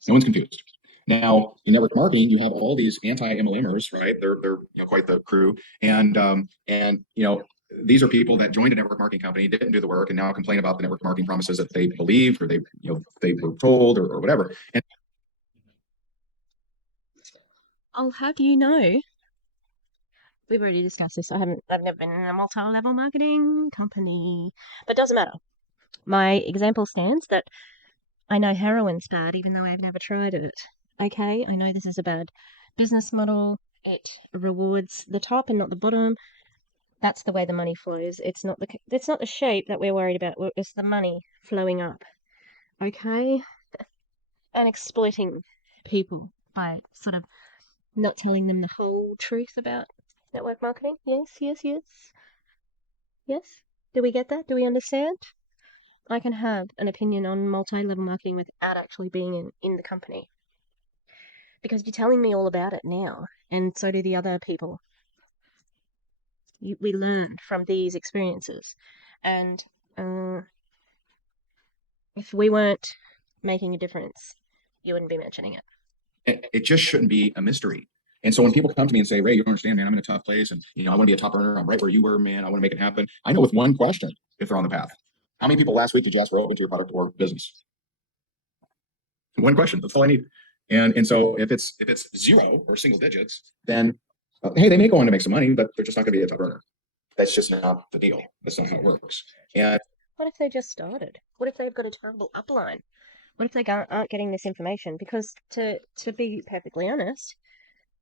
No one's confused. Now, in network marketing, you have all these anti-MLMers, right? They're quite the crew, and these are people that joined a network marketing company, didn't do the work, and now complain about the network marketing promises that they believed, or they were told, or whatever. And I'll have you know, we've already discussed this. I've never been in a multi-level marketing company, but it doesn't matter. My example stands that I know heroin's bad, even though I've never tried it. Okay, I know this is a bad business model. It rewards the top and not the bottom. That's the way the money flows. It's not the shape that we're worried about. It's the money flowing up. Okay, and exploiting people by sort of not telling them the whole truth about network marketing. Yes. Do we get that? Do we understand? I can have an opinion on multi-level marketing without actually being in the company, because you're telling me all about it now, and so do the other people. We learned from these experiences, and if we weren't making a difference, you wouldn't be mentioning it. It just shouldn't be a mystery. And so when people come to me and say, Ray, you don't understand, man, I'm in a tough place, and I want to be a top earner. I'm right where you were, man. I want to make it happen. I know with one question if they're on the path. How many people last week did you ask were open to your product or business? One question. That's all I need. And so if it's 0 or single digits, then hey, they may go on to make some money, but they're just not going to be a top earner. That's just not the deal. That's not how it works. And what if they just started? What if they've got a terrible upline? What if they aren't getting this information? Because to be perfectly honest,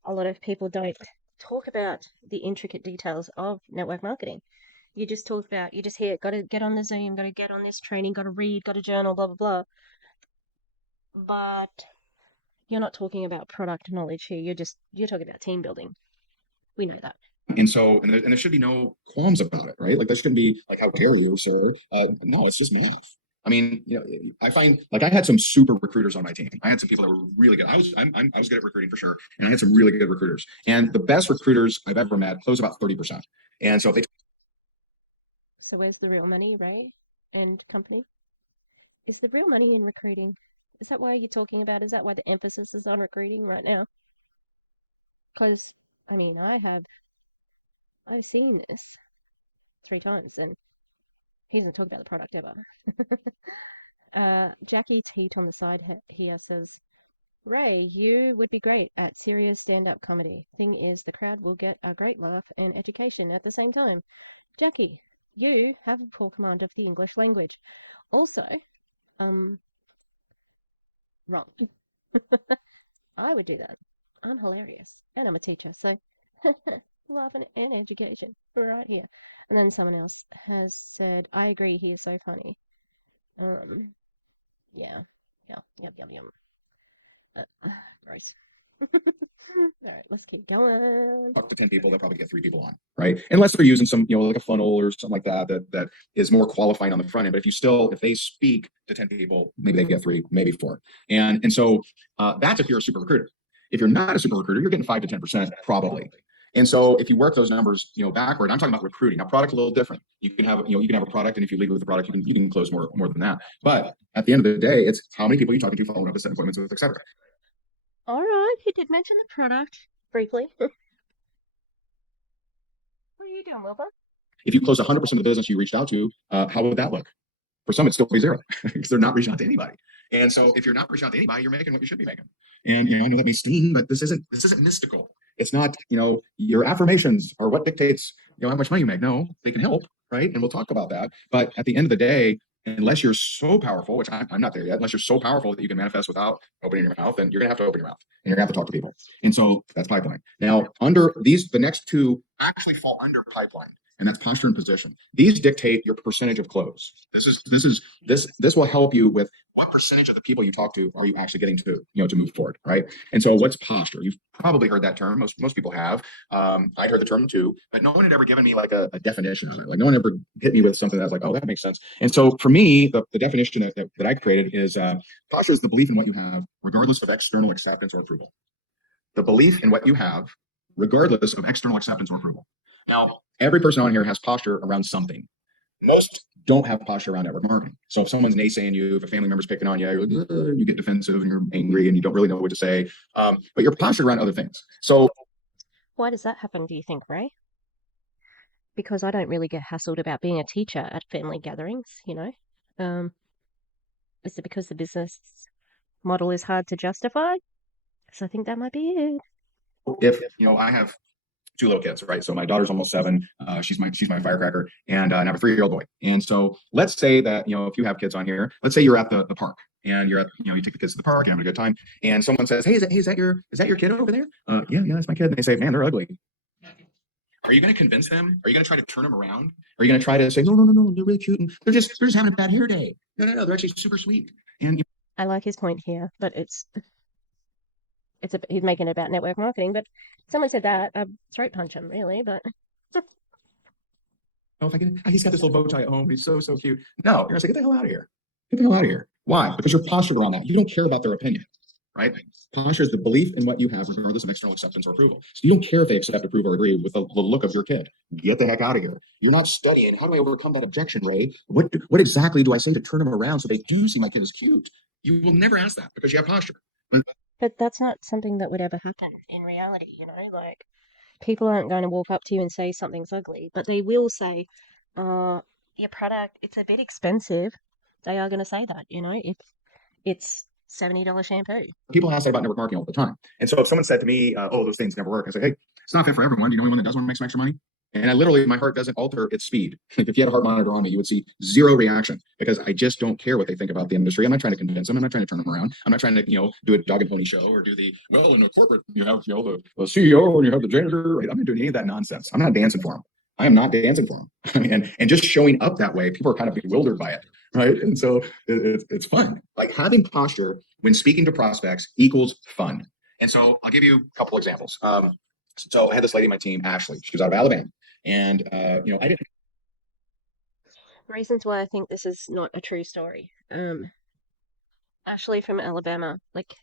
a lot of people don't talk about the intricate details of network marketing. You just hear, got to get on the Zoom, got to get on this training, got to read, got to journal, blah, blah, blah. But you're not talking about product knowledge here. You're talking about team building. We know that. And so, and there should be no qualms about it, right? Like that shouldn't be like, how dare you, sir? No, it's just math. I mean, I find like I had some super recruiters on my team. I had some people that were really good. I was good at recruiting for sure, and I had some really good recruiters. And the best recruiters I've ever met close about 30%. And so So where's the real money, Ray and company? Is the real money in recruiting? Is that why you're talking about? Is that why the emphasis is on recruiting right now? Because I mean, I've seen this 3 times, and he doesn't talk about the product ever. Jackie Teat on the side here says, Ray, you would be great at serious stand-up comedy. Thing is, the crowd will get a great laugh and education at the same time. Jackie, you have a poor command of the English language. Also, wrong. I would do that. I'm hilarious, and I'm a teacher, so love and education right here. And then someone else has said, I agree, he is so funny. Yeah. Yum. Gross. All right, let's keep going. Talk to 10 people, they'll probably get 3 people on, right? Unless they're using some, like a funnel or something like that is more qualifying on the front end. But if they speak to 10 people, maybe they get 3, maybe 4. And so that's if you're a super recruiter. If you're not a super recruiter, you're getting 5 to 10% probably. And so if you work those numbers, backward, I'm talking about recruiting. Now, product a little different. You can have a product, and if you lead with the product, you can close more than that. But at the end of the day, it's how many people you're talking to, following up with, set appointments with, et cetera. All right, he did mention the product briefly. What are you doing, Wilbur? If you close 100% of the business you reached out to, how would that look? For some, it'd still be 0 because they're not reaching out to anybody. And so if you're not reaching out to anybody, you're making what you should be making. And, I know that may sting, but this isn't mystical. It's not, your affirmations are what dictates, how much money you make. No, they can help, right? And we'll talk about that. But at the end of the day, unless you're so powerful, which I'm not there yet, unless you're so powerful that you can manifest without opening your mouth, then you're going to have to open your mouth and you're going to have to talk to people. And so that's pipeline. Now, under these, the next 2 actually fall under pipeline. And that's posture and position. These dictate your percentage of close. This will help you with what percentage of the people you talk to are you actually getting to move forward, right? And so what's posture? You've probably heard that term. Most people have. I'd heard the term too, but no one had ever given me like a definition of it. Like no one ever hit me with something that's like, oh, that makes sense. And so for me, the definition that I created is posture is the belief in what you have, regardless of external acceptance or approval. The belief in what you have, regardless of external acceptance or approval. Now, every person on here has posture around something. Most don't have posture around network marketing. So if someone's naysaying you, if a family member's picking on you, you're like, you get defensive and you're angry and you don't really know what to say. But you're postured around other things. So why does that happen, do you think, Ray? Because I don't really get hassled about being a teacher at family gatherings, Is it because the business model is hard to justify? Because I think that might be it. If, I have 2 little kids, right? So my daughter's almost 7. She's my firecracker, and I have a 3-year-old boy. And so let's say that, if you have kids on here, let's say you're at the park and you're at, you take the kids to the park, you're having a good time. And someone says, hey, is that your kid over there? Yeah, that's my kid. And they say, man, they're ugly. Are you going to convince them? Are you going to try to turn them around? Are you going to try to say, no, they're really cute. And they're just having a bad hair day. No, they're actually super sweet. And I like his point here, but he's making it about network marketing, but someone said that, I'd throat punch him really, but. If I can, he's got this little bow tie at home. He's so cute. No, you're gonna say, get the hell out of here. Get the hell out of here. Why? Because you're postured around that. You don't care about their opinion, right? Posture is the belief in what you have, regardless of external acceptance or approval. So you don't care if they accept, approve, or agree with the look of your kid. Get the heck out of here. You're not studying, how do I overcome that objection, Ray? What exactly do I say to turn them around so they do see my kid as cute? You will never ask that because you have posture. But that's not something that would ever happen in reality, like people aren't going to walk up to you and say something's ugly, but they will say, your product, it's a bit expensive. They are going to say that, if it's $70 shampoo. People ask that about network marketing all the time. And so if someone said to me, oh, those things never work, I say, hey, it's not fit for everyone. Do you know anyone that does want to make some extra money? And my heart doesn't alter its speed. Like if you had a heart monitor on me, you would see 0 reaction because I just don't care what they think about the industry. I'm not trying to convince them. I'm not trying to turn them around. I'm not trying to, do a dog and pony show or do in a corporate, you have, the CEO and you have the janitor, right? I'm not doing any of that nonsense. I'm not dancing for them. I am not dancing for them. And just showing up that way, people are kind of bewildered by it, right? And so it's fun. Like having posture when speaking to prospects equals fun. And so I'll give you a couple examples. So I had this lady on my team, Ashley. She was out of Alabama. And, I didn't. Reasons why I think this is not a true story. Ashley from Alabama, like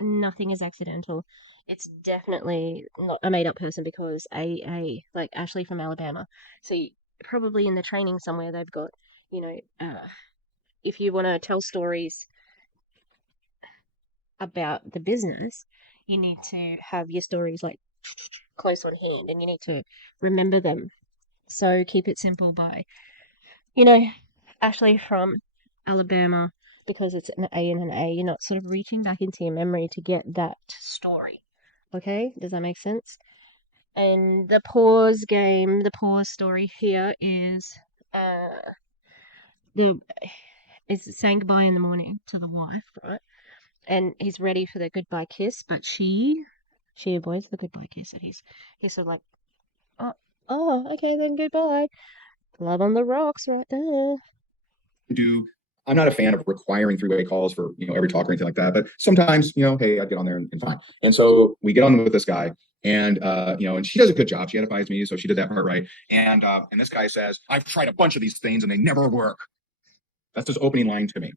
nothing is accidental. It's definitely not a made-up person because like Ashley from Alabama. So probably in the training somewhere they've got, if you want to tell stories about the business, you need to have your stories like close on hand and you need to remember them. So keep it simple by, Ashley from Alabama, because it's an A and an A, you're not sort of reaching back into your memory to get that story. Okay? Does that make sense? And the pause story here is is saying goodbye in the morning to the wife, right? And he's ready for the goodbye kiss, but she avoids the goodbye kiss, and he's sort of like, okay, then goodbye. Love on the rocks right there. I'm not a fan of requiring three-way calls for, every talk or anything like that. But sometimes, hey, I'd get on there and fine. And so we get on with this guy and, and she does a good job. She edifies me. So she did that part right. And this guy says, I've tried a bunch of these things and they never work. That's his opening line to me.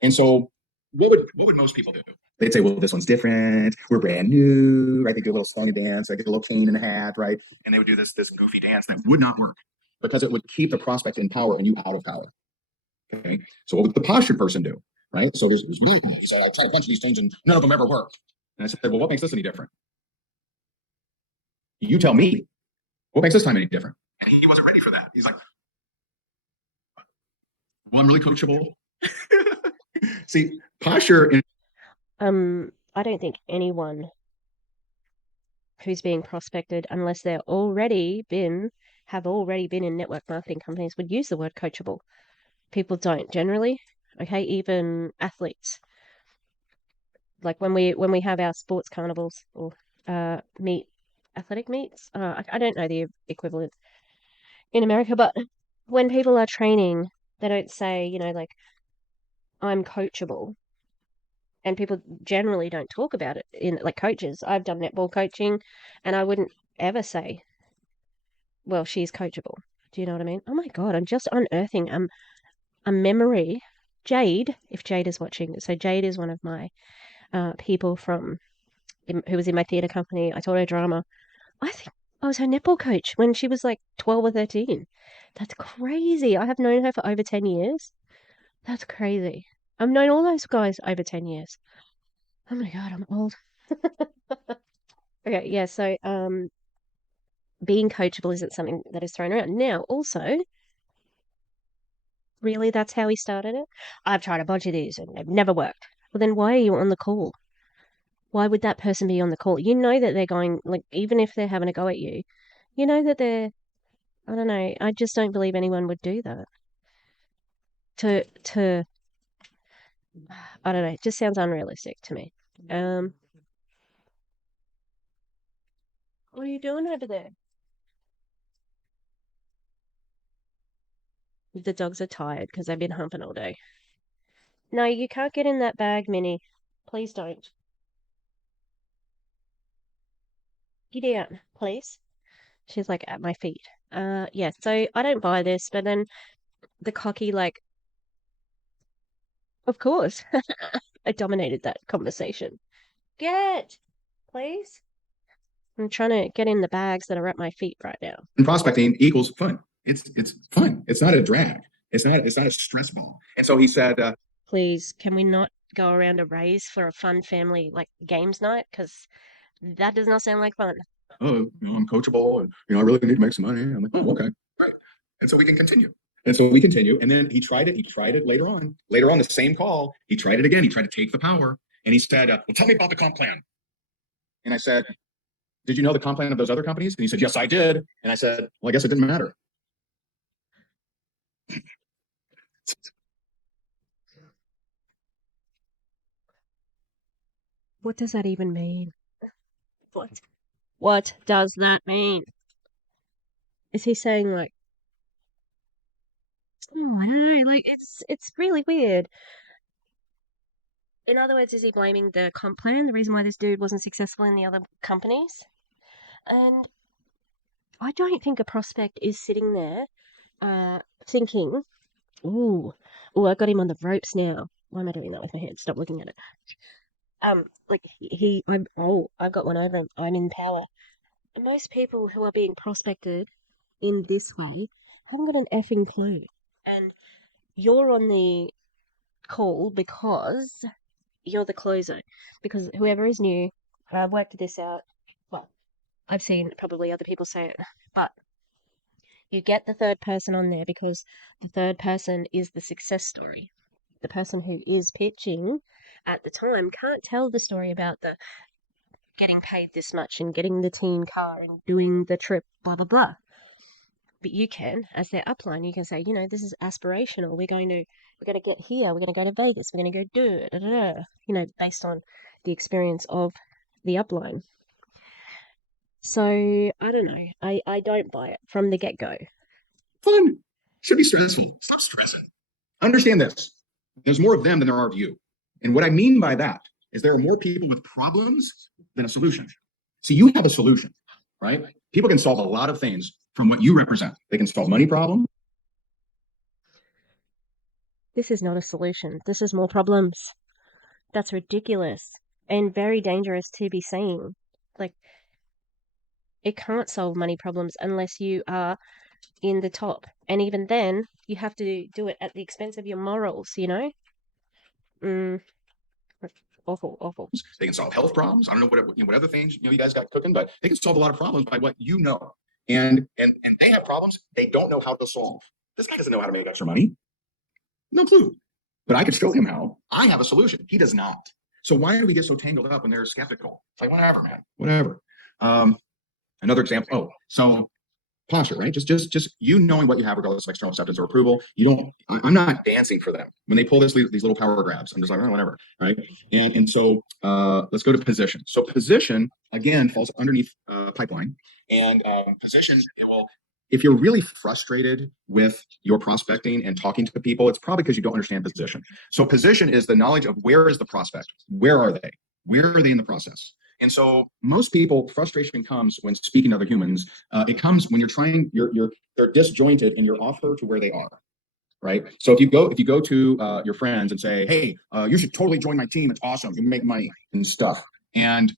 And so what would most people do? They'd say, well, this one's different. We're brand new, right? They do a little song and dance. I get a little cane and a hat, right? And they would do this goofy dance that would not work because it would keep the prospect in power and you out of power. Okay. So what would the postured person do? Right. So here's what I did. He said, I tried a bunch of these things and none of them ever worked. And I said, well, what makes this any different? You tell me. What makes this time any different? And he wasn't ready for that. He's like, well, I'm really coachable. See, posture. I don't think anyone who's being prospected, unless they're have already been in network marketing companies, would use the word coachable. People don't generally. Okay, even athletes. Like when we have our sports carnivals or athletic meets. I don't know the equivalent in America, but when people are training, they don't say, like, I'm coachable. And people generally don't talk about it in like coaches. I've done netball coaching and I wouldn't ever say, well, she's coachable. Do you know what I mean? Oh my God, I'm just unearthing a memory. Jade, if Jade is watching, so Jade is one of my people who was in my theatre company. I taught her drama. I think I was her netball coach when she was like 12 or 13. That's crazy. I have known her for over 10 years. That's crazy. I've known all those guys over 10 years. Oh my God, I'm old. Okay, yeah, so being coachable isn't something that is thrown around. Now, also, really, that's how he started it? I've tried a bunch of these and they've never worked. Well, then why are you on the call? Why would that person be on the call? You know that they're going, like, even if they're having a go at you, you know that I don't know, I just don't believe anyone would do that. To I don't know, it just sounds unrealistic to me. What are you doing over there? The dogs are tired because they've been humping all day. No, you can't get in that bag, Minnie. Please don't. Get down, please. She's like at my feet. Yeah, so I don't buy this, but then the cocky, like, of course. I dominated that conversation. Get, please. I'm trying to get in the bags that are at my feet right now. And prospecting equals fun. It's fun. It's not a drag. It's not a stress ball. And so he said, please, can we not go around a raise for a fun family like games night? Because that does not sound like fun. Oh, I'm coachable and, I really need to make some money. I'm like, oh, okay, great. And so we can continue. And so we continue. And then he tried it later on the same call. He tried it again. He tried to take the power and he said, well, tell me about the comp plan. And I said, did you know the comp plan of those other companies? And he said, yes, I did. And I said, well, I guess it didn't matter. What does that even mean? What does that mean? Is he saying like, oh, I don't know, like it's really weird. in other words, is he blaming the comp plan, the reason why this dude wasn't successful in the other companies? And I don't think a prospect is sitting there thinking, ooh, I've got him on the ropes now. Why am I doing that with my hand? Stop looking at it. Like I've got one over him. I'm in power. And most people who are being prospected in this way haven't got an effing clue. And you're on the call because you're the closer. Because whoever is new, I've worked this out. Well, I've seen probably other people say it, but you get the third person on there because the third person is the success story. The person who is pitching at the time can't tell the story about the getting paid this much and getting the team car and doing the trip, blah, blah, blah. But you can, as their upline, you can say, this is aspirational. We're going to get here. We're going to go to Vegas. We're going to go do it, based on the experience of the upline. So I don't know. I don't buy it from the get-go. Fun. Should be stressful. Stop stressing. Understand this. There's more of them than there are of you. And what I mean by that is there are more people with problems than a solution. See, you have a solution, right? People can solve a lot of things from what you represent. They can solve money problems. This is not a solution. This is more problems. That's ridiculous and very dangerous to be saying. Like, it can't solve money problems unless you are in the top. And even then, you have to do it at the expense of your morals, Awful. They can solve health problems. I don't know what other things you guys got cooking, but they can solve a lot of problems by what you know. And they have problems they don't know how to solve. This guy doesn't know how to make extra money. No clue. But I could show him how. I have a solution. He does not. So why do we get so tangled up when they're skeptical? It's like, whatever, man, whatever. Another example. Oh, so posture, right? Just you knowing what you have, regardless of external acceptance or approval. I'm not dancing for them when they pull these little power grabs. I'm just like, oh, whatever, right? And so let's go to position. So position again falls underneath pipeline, and position, if you're really frustrated with your prospecting and talking to people, it's probably because you don't understand position. So position is the knowledge of where is the prospect, where are they, in the process. And so most people, frustration comes when speaking to other humans. It comes when they're disjointed in your offer to where they are, right? So if you go to your friends and say, hey, you should totally join my team. It's awesome. You make money and stuff. And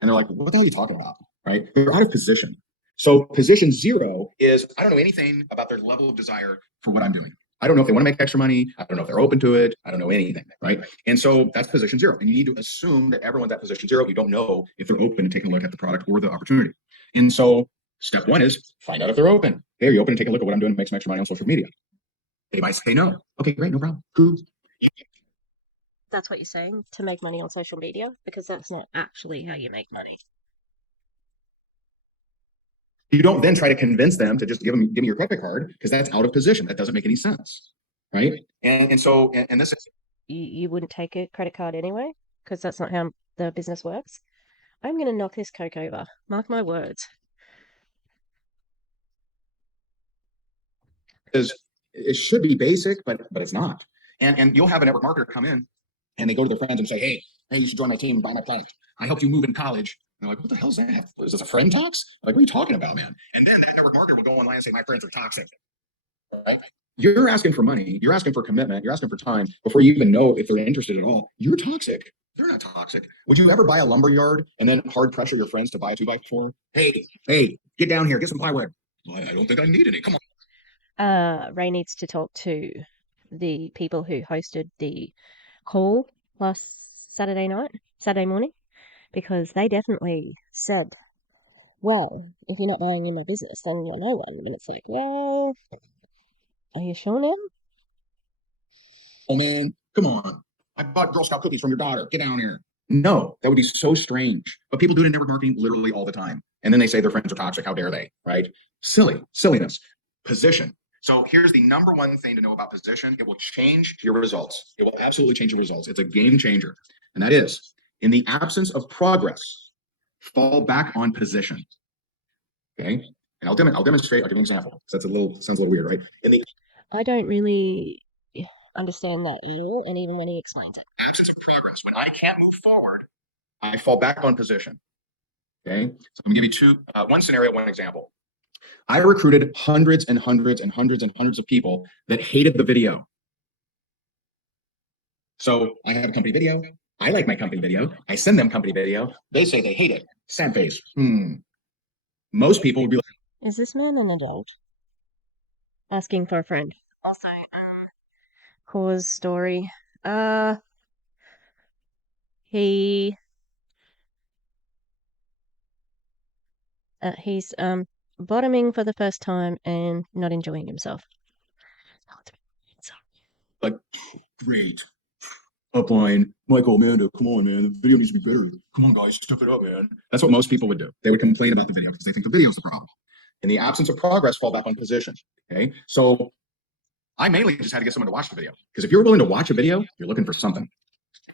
they're like, what the hell are you talking about, right? They're out of position. So position 0 is, I don't know anything about their level of desire for what I'm doing. I don't know if they want to make extra money. I don't know if they're open to it. I don't know anything, right? And so that's position 0. And you need to assume that everyone's at position 0. You don't know if they're open to taking a look at the product or the opportunity. And so step 1 is find out if they're open. Hey, are you open to take a look at what I'm doing to make some extra money on social media? They might say no. Okay, great, no problem. Cool. That's what you're saying, to make money on social media, because that's not actually how you make money. You don't then try to convince them to just give me your credit card, because that's out of position. That doesn't make any sense, right? And so this is, you wouldn't take a credit card anyway, because that's not how the business works. I'm going to knock this Coke over. Mark my words. It should be basic, but it's not. And you'll have a network marketer come in, and they go to their friends and say, hey, you should join my team and buy my product. I helped you move in college. And they're like, what the hell is that? Is this a friend tax? Like, what are you talking about, man? And then that network marketer will go online and say, my friends are toxic, right? You're asking for money. You're asking for commitment. You're asking for time before you even know if they're interested at all. You're toxic. They're not toxic. Would you ever buy a lumber yard and then hard pressure your friends to buy a 2x4? Hey, get down here, get some plywood. Well, I don't think I need any. Come on. Ray needs to talk to the people who hosted the call last Saturday morning, because they definitely said, well, if you're not buying in my business, then you're no one. And it's like, well, are you sure now? Oh, man, come on. I bought Girl Scout cookies from your daughter. Get down here. No, that would be so strange. But people do it in network marketing literally all the time. And then they say their friends are toxic. How dare they, right? Silliness. Position. So here's the number one thing to know about position. It will change your results. It will absolutely change your results. It's a game changer. And that is, in the absence of progress, fall back on position. Okay. And I'll demonstrate. I'll give you an example. That's sounds a little weird, right? I understand that at all, and even when he explains it. Absence of progress. When I can't move forward, I fall back on position. Okay, so I'm gonna give you one scenario, one example. I recruited hundreds and hundreds and hundreds and hundreds of people that hated the video. So I have a company video. I like my company video. I send them company video. They say they hate it. Sad face. Most people would be like, is this man an adult? Asking for a friend. Also, cause story. He's bottoming for the first time and not enjoying himself. Like, great. Upline, Michael, Amanda, come on, man. The video needs to be better. Come on, guys, step it up, man. That's what most people would do. They would complain about the video because they think the video is the problem. In the absence of progress, fall back on position. Okay. So I mainly just had to get someone to watch the video, because if you're willing to watch a video, you're looking for something.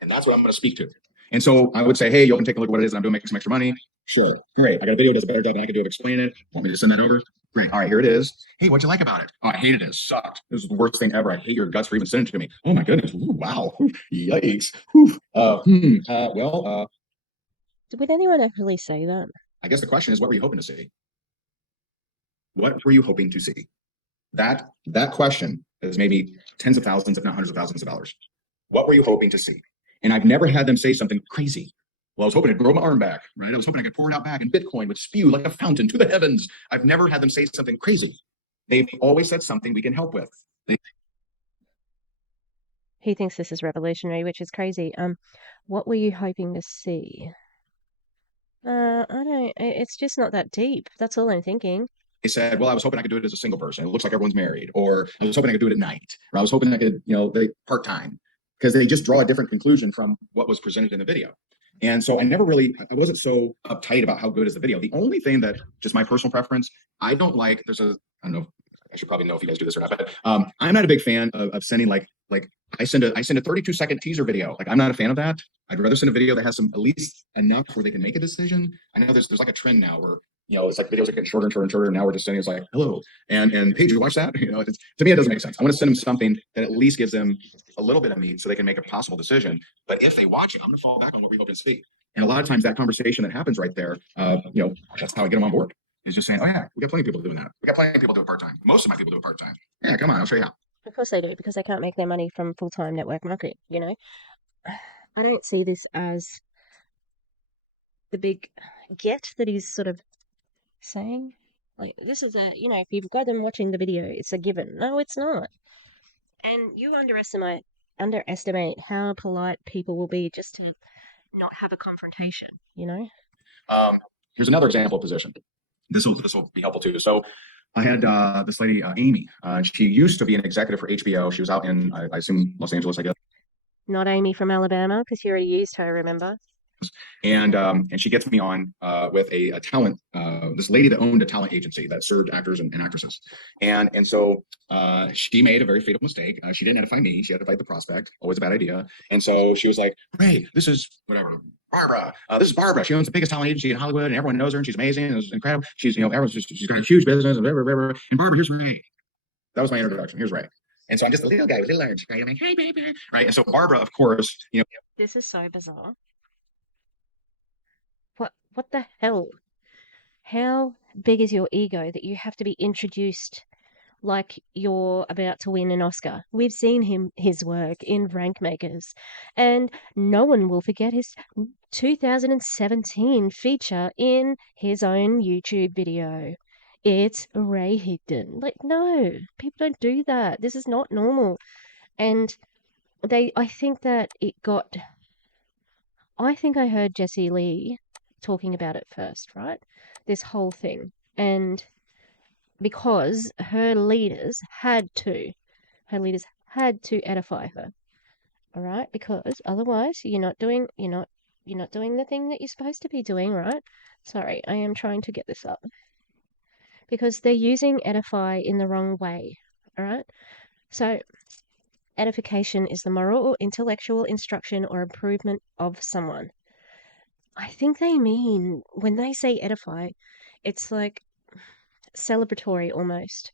And that's what I'm going to speak to. And so I would say, hey, you can take a look at what it is that I'm doing, make some extra money. Sure. Great. I got a video that does a better job than I could do of explaining it. Want me to send that over? Great. All right, here it is. Hey, what'd you like about it? Oh, I hated it. It sucked. It was the worst thing ever. I hate your guts for even sending it to me. Oh my goodness. Ooh, wow. Yikes. Would anyone actually say that? I guess the question is, what were you hoping to see? What were you hoping to see? That question has made me tens of thousands, if not hundreds of thousands of dollars. What were you hoping to see? And I've never had them say something crazy. Well, I was hoping to grow my arm back, right? I was hoping I could pour it out back and Bitcoin would spew like a fountain to the heavens. I've never had them say something crazy. They've always said something we can help with. He thinks this is revolutionary, which is crazy. What were you hoping to see? It's just not that deep. That's all I'm thinking. They said, well, I was hoping I could do it as a single person. It looks like everyone's married. Or I was hoping I could do it at night. Or I was hoping I could, they part-time. Because they just draw a different conclusion from what was presented in the video. And so I wasn't so uptight about how good is the video. The only thing that, just my personal preference, I don't like, I don't know, I should probably know if you guys do this or not, but I'm not a big fan of sending like I send a 32-second teaser video. Like, I'm not a fan of that. I'd rather send a video that has some, at least enough where they can make a decision. I know there's like a trend now where, it's like videos are getting shorter and shorter and shorter. And now we're just sending it's like, hello. And hey, did you watch that? To me, it doesn't make sense. I want to send them something that at least gives them a little bit of meat so they can make a possible decision. But if they watch it, I'm going to fall back on what we hope to see. And a lot of times that conversation that happens right there, that's how I get them on board, is just saying, oh yeah, we got plenty of people doing that. We got plenty of people do it part-time. Most of my people do it part-time. Yeah, come on, I'll show you how. Of course they do, because they can't make their money from full-time network marketing, I don't see this as the big get that he's sort of saying. Like, this is if you've got them watching the video, it's a given. No, it's not. And you underestimate how polite people will be just to not have a confrontation, Here's another example of position. This will be helpful too. So I had this lady, Amy. She used to be an executive for HBO. She was out in, I assume, Los Angeles, I guess. Not Amy from Alabama, because you already used her, remember? And she gets me on with a talent, this lady that owned a talent agency that served actors and actresses. And so she made a very fatal mistake. She didn't edify me. She edified the prospect. Always a bad idea. And so she was like, Ray, this is whatever, Barbara. This is Barbara. She owns the biggest talent agency in Hollywood, and everyone knows her, and she's amazing. And it's incredible. She's, she's got a huge business, and blah, blah, blah, blah. And Barbara, here's Ray. That was my introduction. Here's Ray. And so I'm just a little guy with little arms, right? I'm like, hey, baby. Right. And so Barbara, of course, This is so bizarre. What the hell? How big is your ego that you have to be introduced like you're about to win an Oscar? We've seen his work in Rank Makers, and no one will forget his 2017 feature in his own YouTube video. It's Ray Higdon. Like, no, people don't do that. This is not normal. And I think I heard Jessie Lee talking about it first, right? This whole thing. And because her leaders had to edify her. All right? Because otherwise you're not doing the thing that you're supposed to be doing, right? Sorry, I am trying to get this up. Because they're using edify in the wrong way. All right? So edification is the moral or intellectual instruction or improvement of someone. I think they mean, when they say edify, it's like celebratory almost.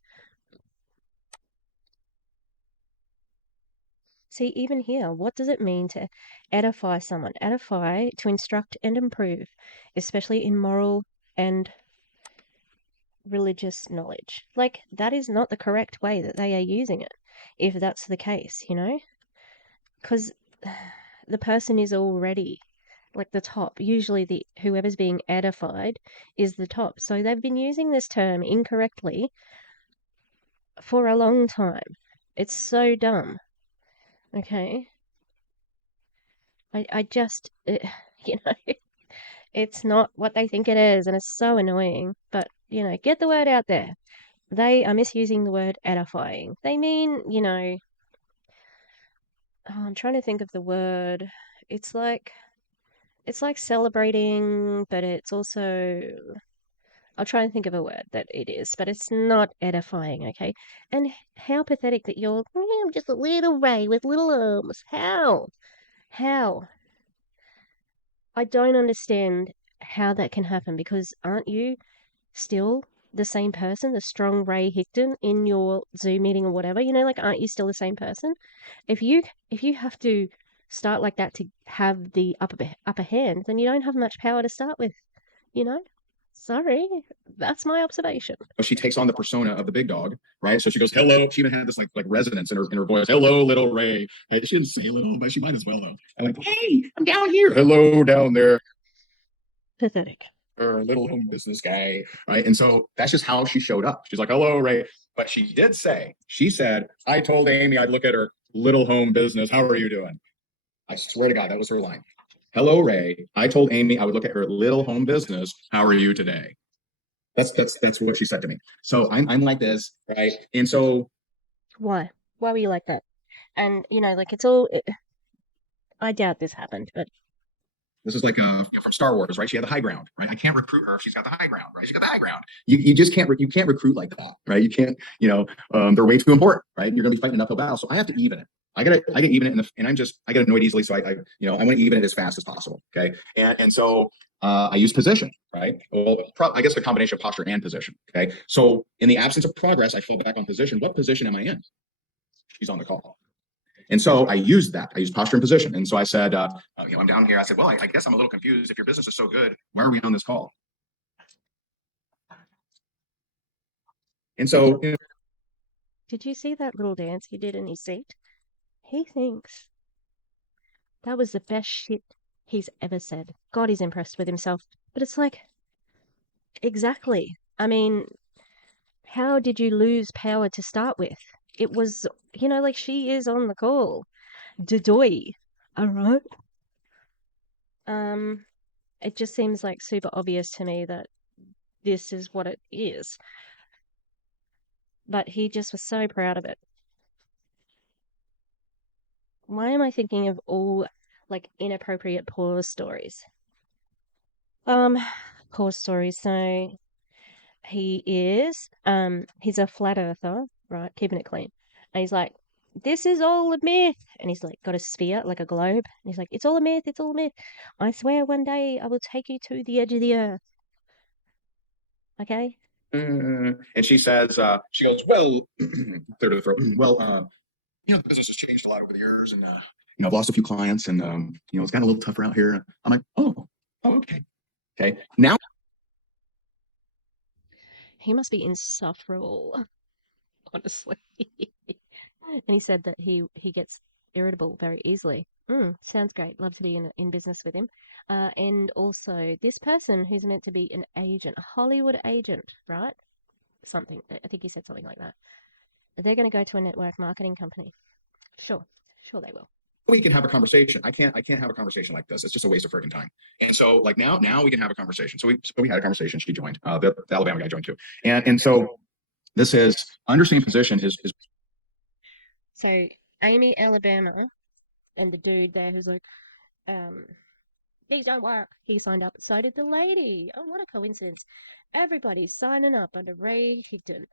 See, even here, what does it mean to edify someone? Edify, to instruct and improve, especially in moral and religious knowledge. Like, that is not the correct way that they are using it, if that's the case, you know? Because the person is already like the top. Usually the whoever's being edified is the top. So they've been using this term incorrectly for a long time. It's so dumb. Okay? I just, you know, it's not what they think it is, and it's so annoying. But, you know, get the word out there. They are misusing the word edifying. They mean, you know, I'm trying to think of the word. It's like celebrating, but it's also, I'll try and think of a word that it is, but it's not edifying, okay? And how pathetic that you're, I'm just a little Ray with little arms. How? How? I don't understand how that can happen, because aren't you still the same person, the strong Ray Higdon in your Zoom meeting or whatever? You know, like, aren't you still the same person? If you have to start like that to have the upper hand, then you don't have much power to start with, you know? Sorry, that's my observation. She takes on the persona of the big dog, right? So she goes, hello. She even had this like resonance in her voice. Hello, little Ray. Right? She didn't say little, but she might as well though. I'm like, hey, I'm down here. Hello, down there. Pathetic. Her little home business guy, right? And so that's just how she showed up. She's like, hello, Ray. But she did say, she said, I told Amy I'd look at her little home business. How are you doing? I swear to God, that was her line. Hello, Ray. I told Amy I would look at her little home business. How are you today? That's what she said to me. So I'm like this, right? And so why were you like that? And you know, like, it's all, I doubt this happened, but this is like from Star Wars, right? She had the high ground, right? I can't recruit her if she's got the high ground, right? She's got the high ground. You just can't recruit like that, right? You can't, they're way too important, right? You're gonna be fighting an uphill battle. So I have to even it. I get even it, and I get annoyed easily. So I want to even it as fast as possible. Okay, and so I use position, right? Well, I guess a combination of posture and position. Okay, so in the absence of progress, I fall back on position. What position am I in? She's on the call. And so I used that. I used posture and position. And so I said, I'm down here. I said, well, I guess I'm a little confused. If your business is so good, why are we on this call? And so, did you see that little dance he did in his seat? He thinks that was the best shit he's ever said. God, he's impressed with himself. But it's like, exactly. I mean, how did you lose power to start with? It was, like, she is on the call. Dodoy. All right. It just seems like super obvious to me that this is what it is. But he just was so proud of it. Why am I thinking of all like inappropriate pause stories? Pause stories. So he's a flat earther, right? Keeping it clean. And he's like, this is all a myth. And he's like got a sphere, like a globe. And he's like, it's all a myth, it's all a myth. I swear one day I will take you to the edge of the earth. Okay? And she says, she goes, well, clear to the throat. Well, the business has changed a lot over the years, and I've lost a few clients, and it's gotten a little tougher out here. I'm like, oh, okay. Now he must be insufferable, honestly. And he said that he gets irritable very easily. Sounds great. Love to be in business with him. And also this person who's meant to be an agent, a Hollywood agent, right? Something. I think he said something like that. They're going to go to a network marketing company. Sure they will. We can have a conversation. I can't have a conversation like this. It's just a waste of freaking time. And so like now we can have a conversation. So we had a conversation. She joined. The Alabama guy joined too. And so this is understanding position is. So Amy, Alabama, and the dude there who's like, these don't work. He signed up. So did the lady. Oh, what a coincidence. Everybody's signing up under Ray Higdon,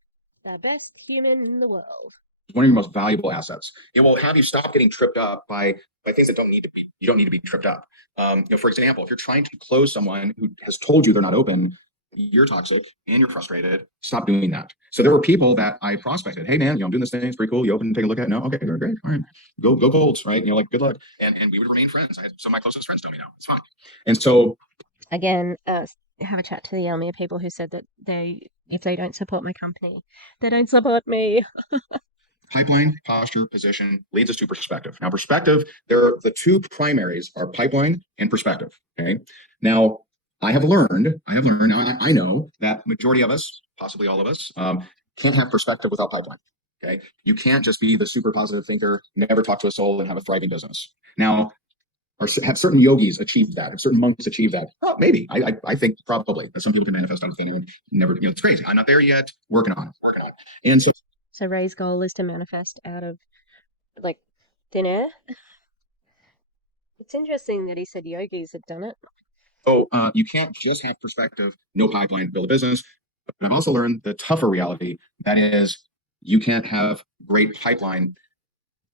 the best human in the world. One of your most valuable assets. It will have you stop getting tripped up by things that you don't need to be tripped up. For example, if you're trying to close someone who has told you they're not open, you're toxic and you're frustrated. Stop doing that. So there were people that I prospected. Hey man, I'm doing this thing. It's pretty cool. You open and take a look at it? No. Okay, great. All right. Go Colts. Right. Like, good luck. And we would remain friends. I had some of my closest friends tell me no, it's fine. And so again, have a chat to the Elomir people who said that if they don't support my company, they don't support me. pipeline, posture, position leads us to perspective. Now, perspective, the two primaries are pipeline and perspective. Okay. Now, I have learned, now I know that majority of us, possibly all of us, can't have perspective without pipeline. Okay. You can't just be the super positive thinker, never talk to a soul, and have a thriving business. Now, have certain yogis achieved that? Have certain monks achieved that? Oh, maybe. I think probably that some people can manifest out of thin air and never, it's crazy. I'm not there yet. Working on it. And so Ray's goal is to manifest out of like thin air. It's interesting that he said yogis had done it. So you can't just have perspective, no pipeline, build a business. But I've also learned the tougher reality that is you can't have great pipeline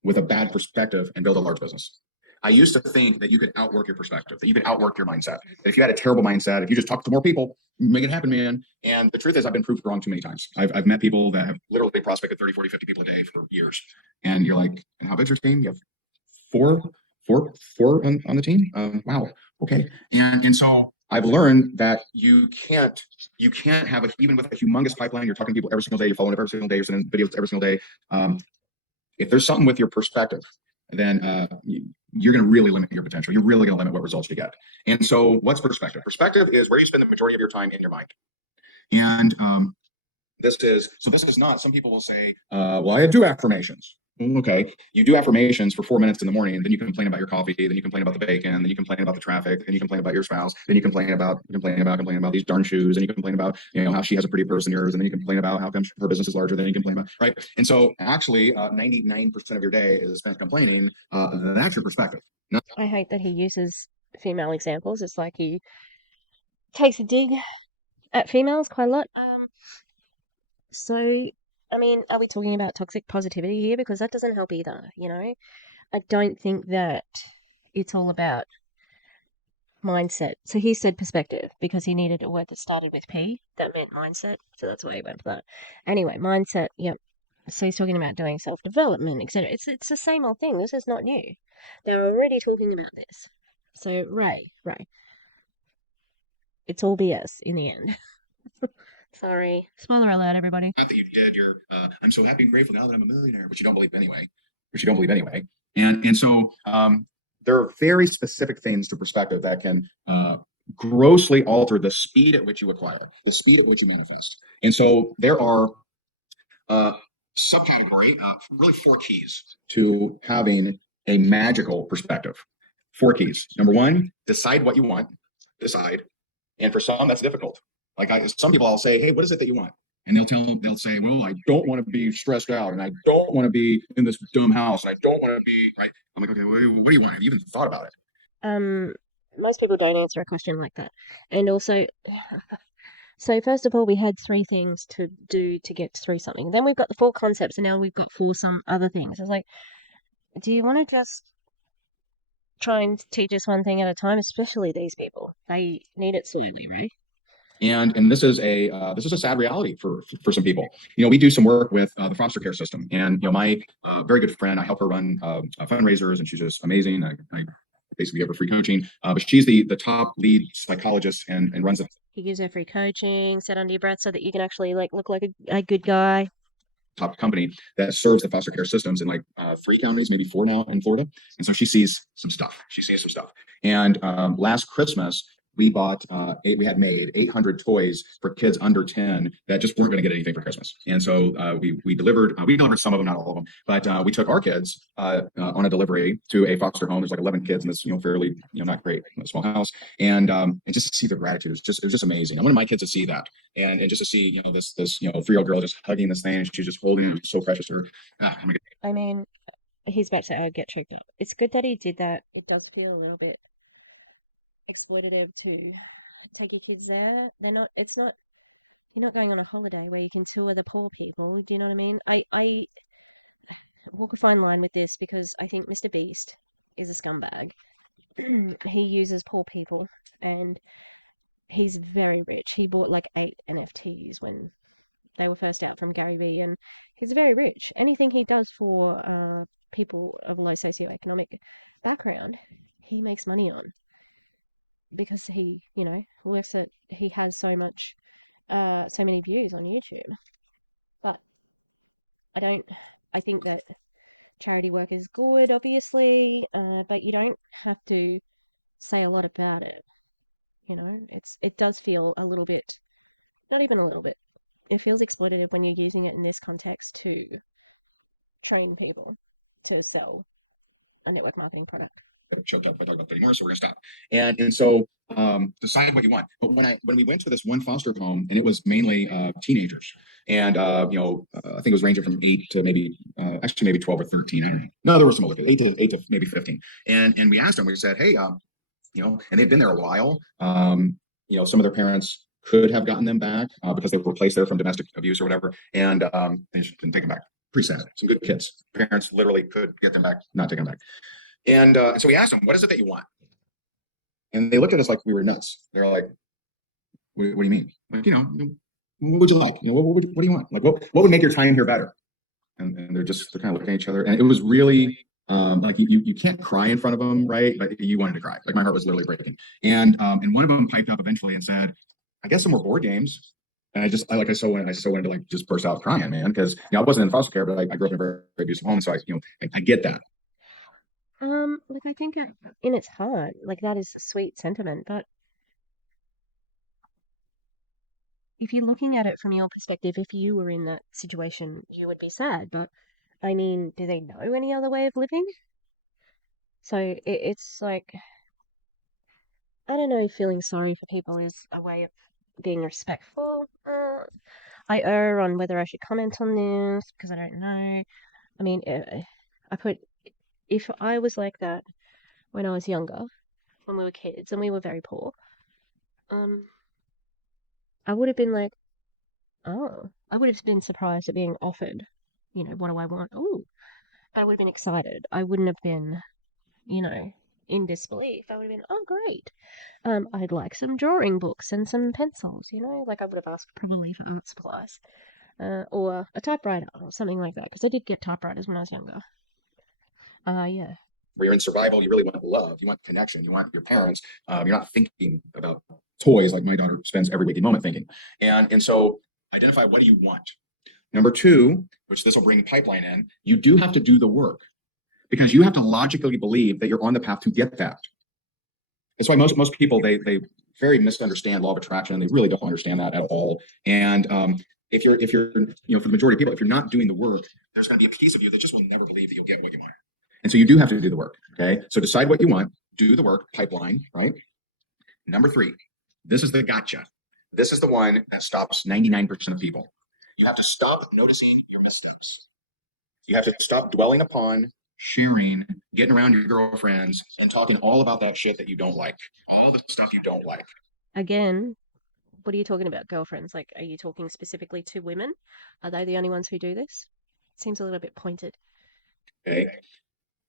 with a bad perspective and build a large business. I used to think that you could outwork your perspective, that you could outwork your mindset. That if you had a terrible mindset, if you just talk to more people, make it happen, man. And the truth is I've been proved wrong too many times. I've met people that have literally prospected 30, 40, 50 people a day for years. And you're like, and how big's your team? You have four on the team. Wow. Okay. And so I've learned that you can't have even with a humongous pipeline, you're talking to people every single day, you're following up every single day, you're sending videos every single day. If there's something with your perspective, then you're going to really limit your potential. You're really going to limit what results you get. And so what's perspective? Perspective is where you spend the majority of your time in your mind. And this is not, some people will say, well, I do affirmations. Okay, you do affirmations for 4 minutes in the morning, and then you complain about your coffee, then you complain about the bacon, then you complain about the traffic, then you complain about your spouse, then you complain about these darn shoes, and you complain about how she has a pretty purse than yours, and then you complain about how come her business is larger, then you complain about right. And so actually 99% of your day is spent complaining. That's your perspective. I hate that he uses female examples. It's like he takes a dig at females quite a lot. So I mean, are we talking about toxic positivity here? Because that doesn't help either, I don't think that it's all about mindset. So he said perspective because he needed a word that started with P that meant mindset. So that's why he went for that. Anyway, mindset, yep. So he's talking about doing self-development, etc. It's the same old thing. This is not new. They're already talking about this. So Ray, it's all BS in the end. Sorry. Spoiler alert, everybody. Not that you did your, I'm so happy and grateful now that I'm a millionaire, but you don't believe anyway, And so there are very specific things to perspective that can grossly alter the speed at which you acquire, the speed at which you manifest. And so there are subcategory, really 4 keys to having a magical perspective. 4 keys. Number 1, decide what you want, decide. And for some, that's difficult. Like some people, I'll say, hey, what is it that you want? And they'll say, well, I don't want to be stressed out, and I don't want to be in this dumb house, and I don't want to be right. I'm like, okay, what do you want? Have you even thought about it? Most people don't answer a question like that. And also, so first of all, we had 3 things to do to get through something. Then we've got the 4 concepts, and now we've got 4 some other things. It's like, do you want to just try and teach us one thing at a time? Especially these people, they need it slowly, right? And this is a sad reality for some people. We do some work with the foster care system, and my very good friend, I help her run fundraisers, and she's just amazing. I basically give her free coaching, but she's the top lead psychologist and runs it. He gives her free coaching, set under your breath, so that you can actually look like a good guy. Top company that serves the foster care systems in 3 counties, maybe 4 now in Florida. And so she sees some stuff. And last Christmas, we had made 800 toys for kids under 10 that just weren't going to get anything for Christmas. And so we delivered some of them, not all of them, but we took our kids on a delivery to a foster home. There's 11 kids in this, fairly, not great, small house. And just to see their gratitude, it was just amazing. I wanted my kids to see that. And just to see, this 3-year-old girl just hugging this thing, and she's just holding it. It was so precious to her. I mean, he's about to say I would get choked up. It's good that he did that. It does feel a little bit exploitative to take your kids there. You're not going on a holiday where you can tour the poor people. Do you know what I mean? I walk a fine line with this because I think Mr. Beast is a scumbag. He uses poor people, and he's very rich. He bought like 8 NFTs when they were first out from Gary Vee, and he's very rich. Anything he does for people of low socioeconomic background, he makes money on because he, works at, he has so many views on YouTube. But I think that charity work is good, obviously, but you don't have to say a lot about it. It does feel a little bit, not even a little bit, it feels exploitative when you're using it in this context to train people to sell a network marketing product. Choked up if I talk about that anymore, so we're gonna stop. And so decide what you want. But when we went to this one foster home, and it was mainly teenagers, and I think it was ranging from 8 to maybe 12 or 13. I don't know. No, there were some older kids, 8 to maybe 15. And we asked them, we said, hey, and they'd been there a while. Some of their parents could have gotten them back because they were placed there from domestic abuse or whatever, and they just didn't take them back. Pretty sad. Some good kids. Parents literally could get them back, not take them back. And so we asked them, what is it that you want? And they looked at us like we were nuts. They're like, what do you mean? Like, what would you like? What do you want? Like, what would make your time here better? And they're kind of looking at each other. And it was really like you can't cry in front of them, right? But you wanted to cry. Like my heart was literally breaking. And one of them piped up eventually and said, I guess some more board games. And I so wanted to like just burst out crying, man, because I wasn't in foster care, but I grew up in a very, very abusive home, so I get that. Like I think in its heart, like that is a sweet sentiment, but if you're looking at it from your perspective, if you were in that situation, you would be sad. But I mean, do they know any other way of living? So it's like, I don't know if feeling sorry for people is a way of being respectful. I err on whether I should comment on this because I don't know. I mean, if I was like that when I was younger, when we were kids and we were very poor, I would have been like, oh, I would have been surprised at being offered, what do I want? Oh, but I would have been excited. I wouldn't have been, in disbelief. I would have been, oh, great. I'd like some drawing books and some pencils, like I would have asked probably for art supplies, or a typewriter or something like that, because I did get typewriters when I was younger. Yeah. Where you're in survival, you really want love, you want connection, you want your parents. You're not thinking about toys like my daughter spends every waking moment thinking. And so identify, what do you want? Number 2, which this will bring pipeline in, you do have to do the work, because you have to logically believe that you're on the path to get that. That's why most people, they very misunderstand law of attraction, and they really don't understand that at all. And if you're for the majority of people, if you're not doing the work, there's going to be a piece of you that just will never believe that you'll get what you want. And so you do have to do the work. Okay. So decide what you want, do the work, pipeline, right? Number 3, this is the gotcha. This is the one that stops 99% of people. You have to stop noticing your missteps. You have to stop dwelling upon, sharing, getting around your girlfriends and talking all about that shit that you don't like, all the stuff you don't like. Again, what are you talking about, girlfriends? Like, are you talking specifically to women? Are they the only ones who do this? It seems a little bit pointed. Okay.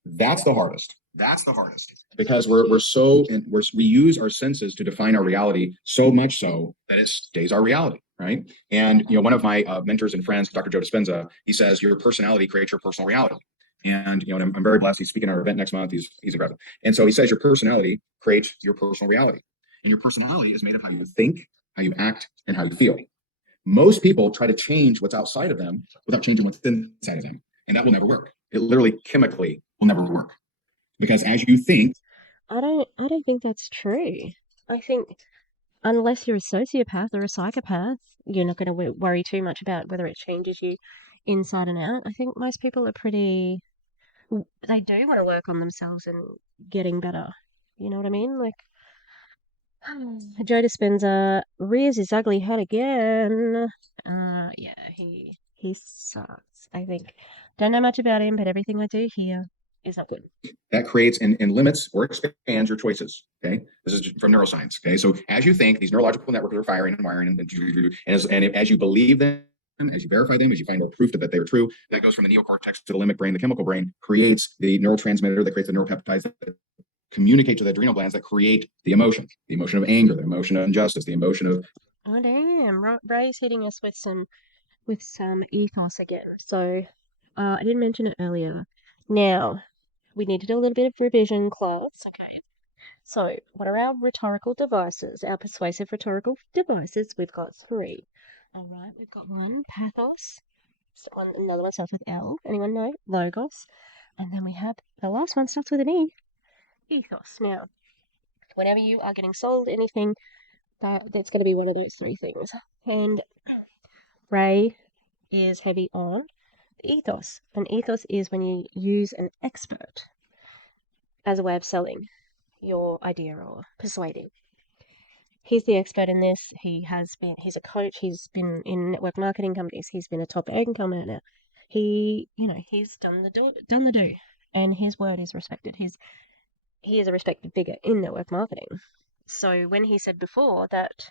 That's the hardest. That's the hardest, because we use our senses to define our reality so much so that it stays our reality, right? And one of my mentors and friends, Dr. Joe Dispenza, he says your personality creates your personal reality. And I'm very blessed. He's speaking at our event next month. He's incredible. And so he says your personality creates your personal reality, and your personality is made of how you think, how you act, and how you feel. Most people try to change what's outside of them without changing what's inside of them, and that will never work. It literally chemically will never work, because as you think, I don't think that's true. I think unless you're a sociopath or a psychopath, you're not going to worry too much about whether it changes you inside and out. I think most people are they do want to work on themselves and getting better. You know what I mean? Like, Joe Dispenza rears his ugly head again. Yeah, he sucks, I think. Don't know much about him, but everything I do hear is not good. That creates and limits or expands your choices. Okay. This is from neuroscience. Okay. So as you think, these neurological networks are firing and wiring, and as you believe them, as you verify them, as you find more proof that they are true, that goes from the neocortex to the limbic brain. The chemical brain creates the neurotransmitter that creates the neuropeptides that communicate to the adrenal glands that create the emotion of anger, the emotion of injustice, the emotion of. Oh damn, Ray's hitting us with some ethos again. So I didn't mention it earlier. Now we need to do a little bit of revision, class. Okay. So what are our rhetorical devices? Our persuasive rhetorical devices? We've got 3. All right. We've got one, pathos. Another one starts with L. Anyone know? Logos. And then we have the last one starts with an E. Ethos. Now, whenever you are getting sold anything, it's going to be one of those 3 things. And Ray is heavy on ethos. An ethos is when you use an expert as a way of selling your idea or persuading. He's the expert in this. He's a coach. He's been in network marketing companies. He's been a top income earner. He's done the do, and his word is respected. He is a respected figure in network marketing. So when he said before that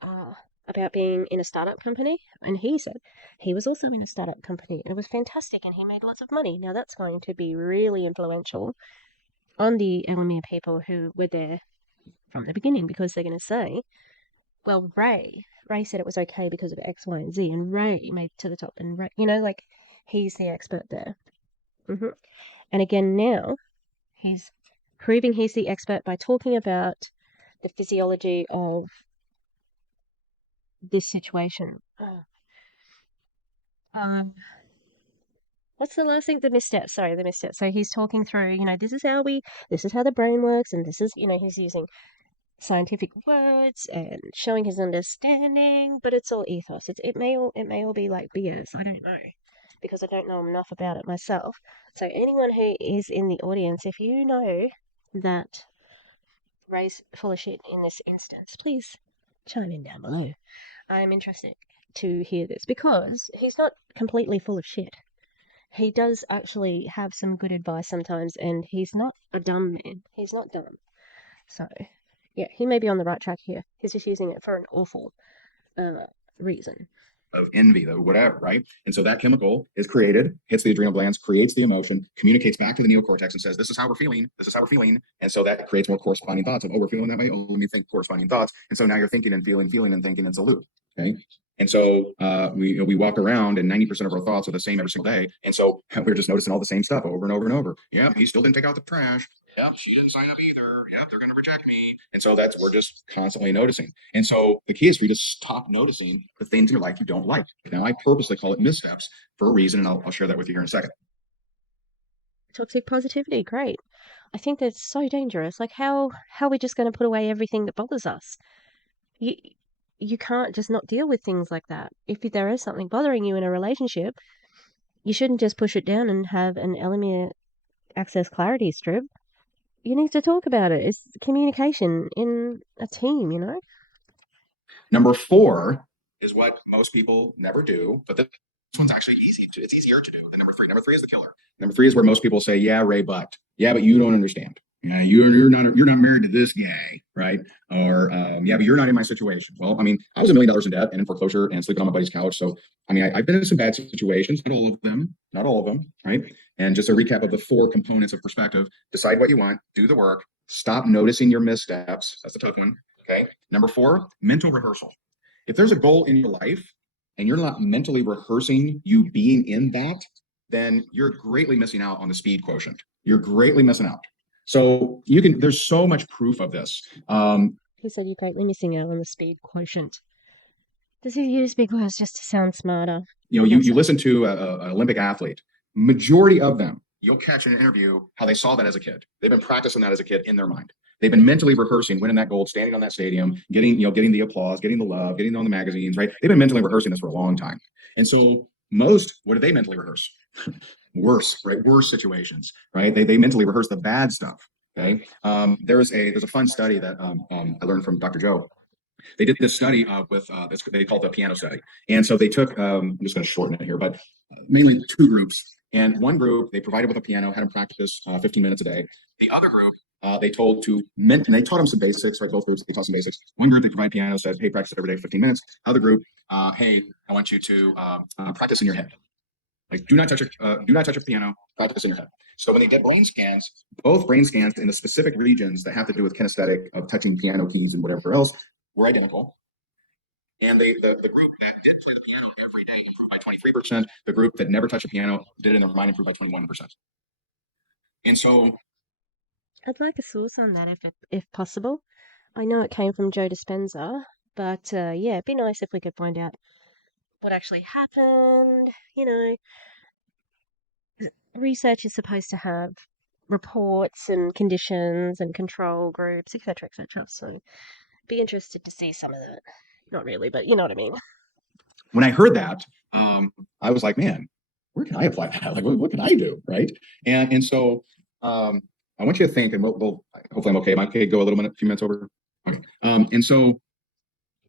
about being in a startup company, and he said he was also in a startup company, and it was fantastic, and he made lots of money. Now that's going to be really influential on the Elomir people who were there from the beginning, because they're going to say, well, Ray said it was okay because of X, Y, and Z, and Ray made it to the top, and Ray, he's the expert there. And again, now he's proving he's the expert by talking about the physiology of this situation. What's the last thing? The missteps. Sorry, the missteps. So he's talking through, this is how the brain works, and this is, he's using scientific words and showing his understanding, but it's all ethos. It may all be like BS. I don't know, because I don't know enough about it myself. So anyone who is in the audience, if you know that Ray's full of shit in this instance, please chime in down below. I'm interested to hear this, because he's not completely full of shit. He does actually have some good advice sometimes, and he's not a dumb man. He's not dumb. So yeah, he may be on the right track here. He's just using it for an awful reason. Of envy, though, whatever, right? And so that chemical is created, hits the adrenal glands, creates the emotion, communicates back to the neocortex and says, this is how we're feeling. This is how we're feeling. And so that creates more corresponding thoughts of, oh, we're feeling that way. Oh, let me think corresponding thoughts. And so now you're thinking and feeling and thinking. It's a loop. Okay. And so we walk around, and 90% of our thoughts are the same every single day. And so we're just noticing all the same stuff over and over and over. Yeah, he still didn't take out the trash. Yep, she didn't sign up either. Yep, they're going to reject me. And so we're just constantly noticing. And so the key is for you to stop noticing the things in your life you don't like. Now, I purposely call it missteps for a reason, and I'll share that with you here in a second. Toxic positivity, great. I think that's so dangerous. Like, how are we just going to put away everything that bothers us? You can't just not deal with things like that. If there is something bothering you in a relationship, you shouldn't just push it down and have an Elomir access clarity strip. You need to talk about it. It's communication in a team, Number 4 is what most people never do, but this one's actually it's easier to do than number 3. Number 3 is the killer. Number 3 is where most people say, yeah, Ray, but you don't understand. Yeah, you're not married to this guy, right? Or yeah, but you're not in my situation. Well, I mean, I was $1 million in debt and in foreclosure and sleeping on my buddy's couch. So, I mean, I've been in some bad situations, not all of them, right? And just a recap of the 4 components of perspective: decide what you want, do the work, stop noticing your missteps. That's the tough one. Okay. Number 4, mental rehearsal. If there's a goal in your life and you're not mentally rehearsing you being in that, then you're greatly missing out on the speed quotient. You're greatly missing out. So there's so much proof of this. He said you're greatly missing out on the speed quotient. Does he use big words just to sound smarter? You listen to an Olympic athlete, majority of them, you'll catch in an interview how they saw that as a kid. They've been practicing that as a kid in their mind. They've been mentally rehearsing winning that gold, standing on that stadium, getting the applause, getting the love, getting on the magazines, right? They've been mentally rehearsing this for a long time. And so what do they mentally rehearse? Worse, right? Worse situations, right? They mentally rehearse the bad stuff. Okay. There's a fun study that I learned from Dr. Joe. They did this study with this, they call it the piano study. And so they took, I'm just going to shorten it here, but mainly 2 groups. And one group, they provided with a piano, had them practice 15 minutes a day. The other group, they told and they taught them some basics, right? Both groups, they taught some basics. One group, they provide piano, said, hey, practice every day, 15 minutes. Other group, hey, I want you to practice in your head. Like, do not touch a piano, practice in your head. So when they did brain scans, both brain scans in the specific regions that have to do with kinesthetic of touching piano keys and whatever else were identical. And the group that did play the piano every day improved by 23%. The group that never touched a piano, did it in their mind, improved by 21%. And so I'd like a source on that if possible. I know it came from Joe Dispenza, but yeah, it'd be nice if we could find out what actually happened. You know, research is supposed to have reports and conditions and control groups, etc., etc. So, be interested to see some of that. Not really, but you know what I mean. when I heard that, I was like, man, where can I apply that? Like, what can I do, right? And so I want you to think, and we'll hopefully I'm okay. Am I okay to go a few minutes over? Okay. And so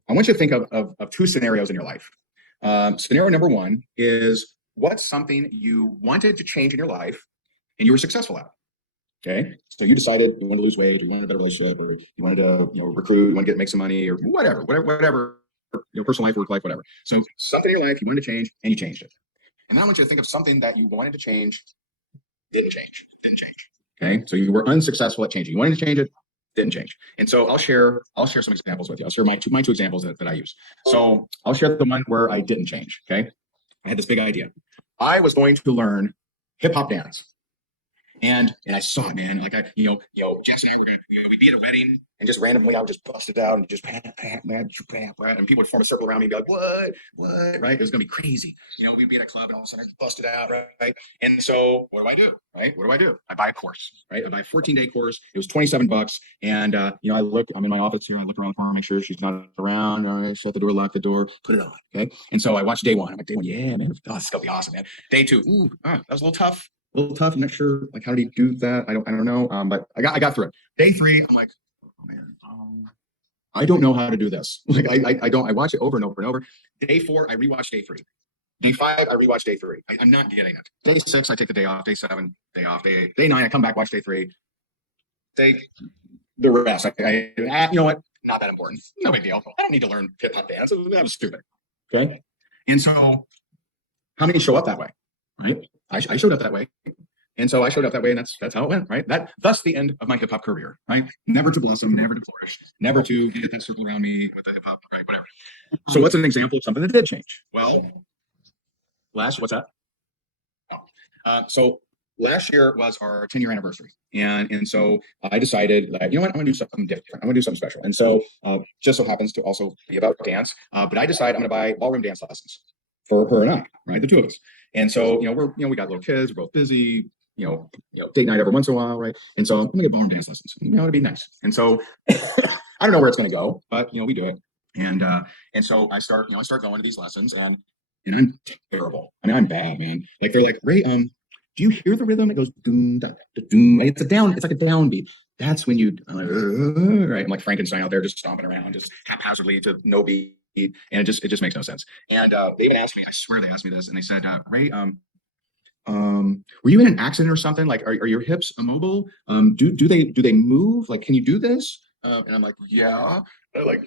I want you to think of two scenarios in your life. Scenario number one is, what's something you wanted to change in your life and you were successful at? Okay. So you decided you want to lose weight, or you wanted a better relationship, or you wanted to, recruit, you want to make some money, or whatever, personal life, work life, whatever. So something in your life you wanted to change and you changed it. And then I want you to think of something that you wanted to change, didn't change. Okay. So you were unsuccessful at changing. You wanted to change it, didn't change. And so I'll share some examples with you. I'll share my two examples that I use. So I'll share the one where I didn't change. Okay. I had this big idea. I was going to learn hip hop dance. And I saw it, man. Like Jess and I were gonna, we'd be at a wedding and just randomly I would just bust it out and just pat, and people would form a circle around me and be like, what, right? It was gonna be crazy. We'd be at a club and all of a sudden I just bust it out, right? And so what do I do, right? I buy a course, right? I buy a 14-day course. It was $27. And I'm in my office here. I look around the corner, make sure she's not around. All right, shut the door, lock the door, put it on. Okay. And so I watched day one. I'm like, day one, yeah, man, this is gonna be awesome, man. Day two, that was a little tough. I'm not sure, like, how did he do that? I don't know. But I got through it. Day three, I'm like, oh man, I don't know how to do this. Like, I watch it over and over and over. Day four, I rewatch day three. Day five, I rewatch day three. I'm not getting it. Day six, I take the day off. Day seven, day off. Day eight, day nine, I come back, watch day three. The rest, you know what? Not that important. No big deal. I don't need to learn hip hop dance. That was stupid. Okay. And so how many show up that way? Right? I showed up that way. And so I showed up that way, and that's how it went, right? Thus the end of my hip hop career, right? Never to blossom, never to flourish, never to get that circle around me with the hip hop, right? Whatever. So what's an example of something that did change? Well, what's that? So last year was our 10-year anniversary. And so I decided that, you know what, I'm gonna do something different. I'm gonna do something special. And so just so happens to also be about dance, but I decided I'm gonna buy ballroom dance lessons for her and I, right? The two of us. And so, we got little kids, we're both busy, date night every once in a while, right? And so I'm gonna get ballroom dance lessons. It'd be nice. And so I don't know where it's gonna go, but we do it. And so I start going to these lessons, and I'm terrible. I mean, I'm bad, man. Like, they're like, Ray, do you hear the rhythm? It goes doom, da, da, doom. It's like a downbeat. That's when I'm like, right? I'm like Frankenstein out there, just stomping around, just haphazardly to no beat. And it just makes no sense. And they even asked me, I swear they asked me this, and they said, Ray, were you in an accident or something? Like, are your hips immobile? Do they move? Like, can you do this? And I'm like, yeah. I'm like,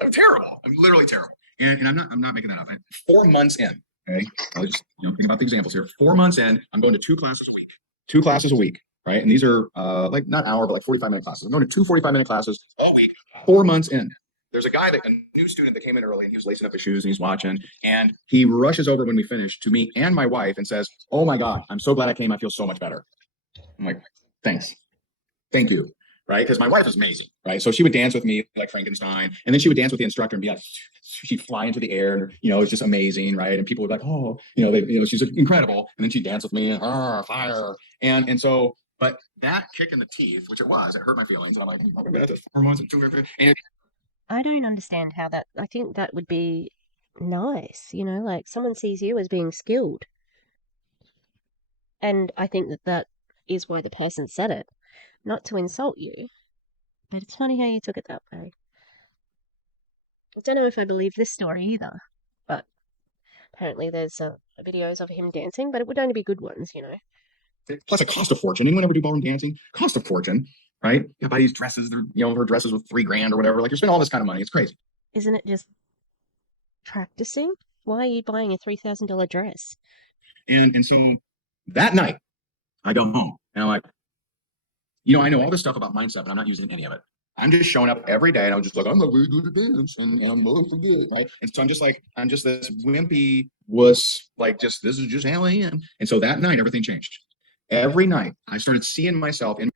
I'm terrible. I'm literally terrible. And I'm not making that up. 4 months in, okay. I'll just think about the examples here. 4 months in, I'm going to 2 classes a week. 2 classes a week, right? And these are like not hour, but like 45-minute classes. I'm going to 2 45-minute classes a week. 4 months in. There's a new student that came in early, and he was lacing up his shoes and he's watching, and he rushes over when we finish to me and my wife and says, oh my God, I'm so glad I came. I feel so much better. I'm like, thanks. Thank you. Right. Because my wife is amazing. Right. So she would dance with me like Frankenstein, and then she would dance with the instructor and be like, she'd fly into the air, and, it's just amazing. Right. And people would be like, oh, she's incredible. And then she'd dance with me and fire. And so, but that kick in the teeth, which it hurt my feelings. And I'm like, I've been at this 4 months and I don't understand how that. I think that would be nice, like someone sees you as being skilled. And I think that is why the person said it, not to insult you. But it's funny how you took it that way. I don't know if I believe this story either, but apparently there's videos of him dancing, but it would only be good ones, Plus, it cost a fortune. Anyone ever do ballroom dancing? Cost a fortune. Right? You gotta buy these dresses, they're, her dresses with $3,000 or whatever. Like, you're spending all this kind of money. It's crazy. Isn't it just practicing? Why are you buying a $3,000 dress? And so that night I go home and I'm like, I know all this stuff about mindset, but I'm not using any of it. I'm just showing up every day and I'm just like, I'm not really good at dance and I'm looking for good, right? And so I'm just this wimpy wuss, like this is just how I am. And so that night, everything changed. Every night I started seeing myself in.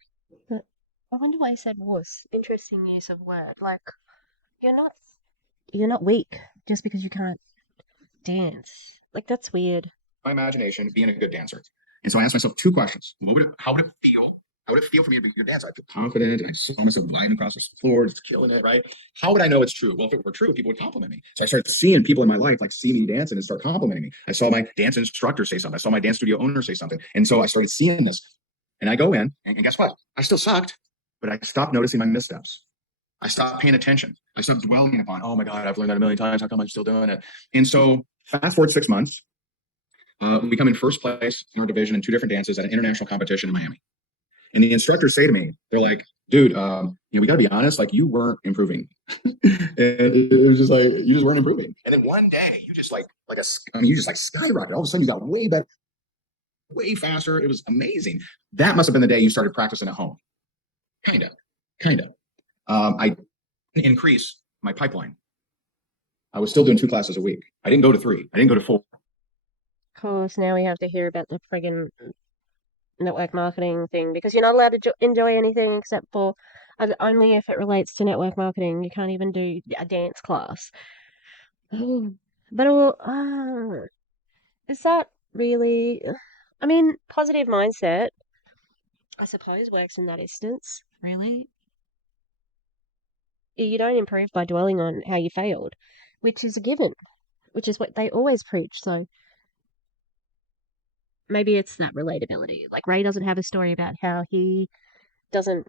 I wonder why you said wuss. Interesting use of word. Like, you're not weak just because you can't dance. Like, that's weird. My imagination being a good dancer. And so I asked myself two questions. How would it feel? How would it feel for me to be a good dancer? I feel confident and I saw myself gliding across the floor, just killing it, right? How would I know it's true? Well, if it were true, people would compliment me. So I started seeing people in my life like see me dancing and start complimenting me. I saw my dance instructor say something. I saw my dance studio owner say something. And so I started seeing this. And I go in and guess what? I still sucked, but I stopped noticing my missteps. I stopped paying attention. I stopped dwelling upon, oh my God, I've learned that a million times. How come I'm still doing it? And so fast forward 6 months, we come in first place in our division in 2 different dances at an international competition in Miami. And the instructors say to me, they're like, dude, we got to be honest, like you weren't improving. And it was just like, you just weren't improving. And then one day you just you just skyrocketed. All of a sudden you got way better, way faster. It was amazing. That must've been the day you started practicing at home. Kinda. I didn't increase my pipeline. I was still doing 2 classes a week. I didn't go to 3. I didn't go to 4. Of course, now we have to hear about the friggin' network marketing thing because you're not allowed to enjoy anything except for only if it relates to network marketing. You can't even do a dance class. Oh, but is that really? I mean, positive mindset, I suppose, works in that instance. Really, you don't improve by dwelling on how you failed, which is a given, which is what they always preach. So maybe it's that relatability. Like Ray doesn't have a story about how he doesn't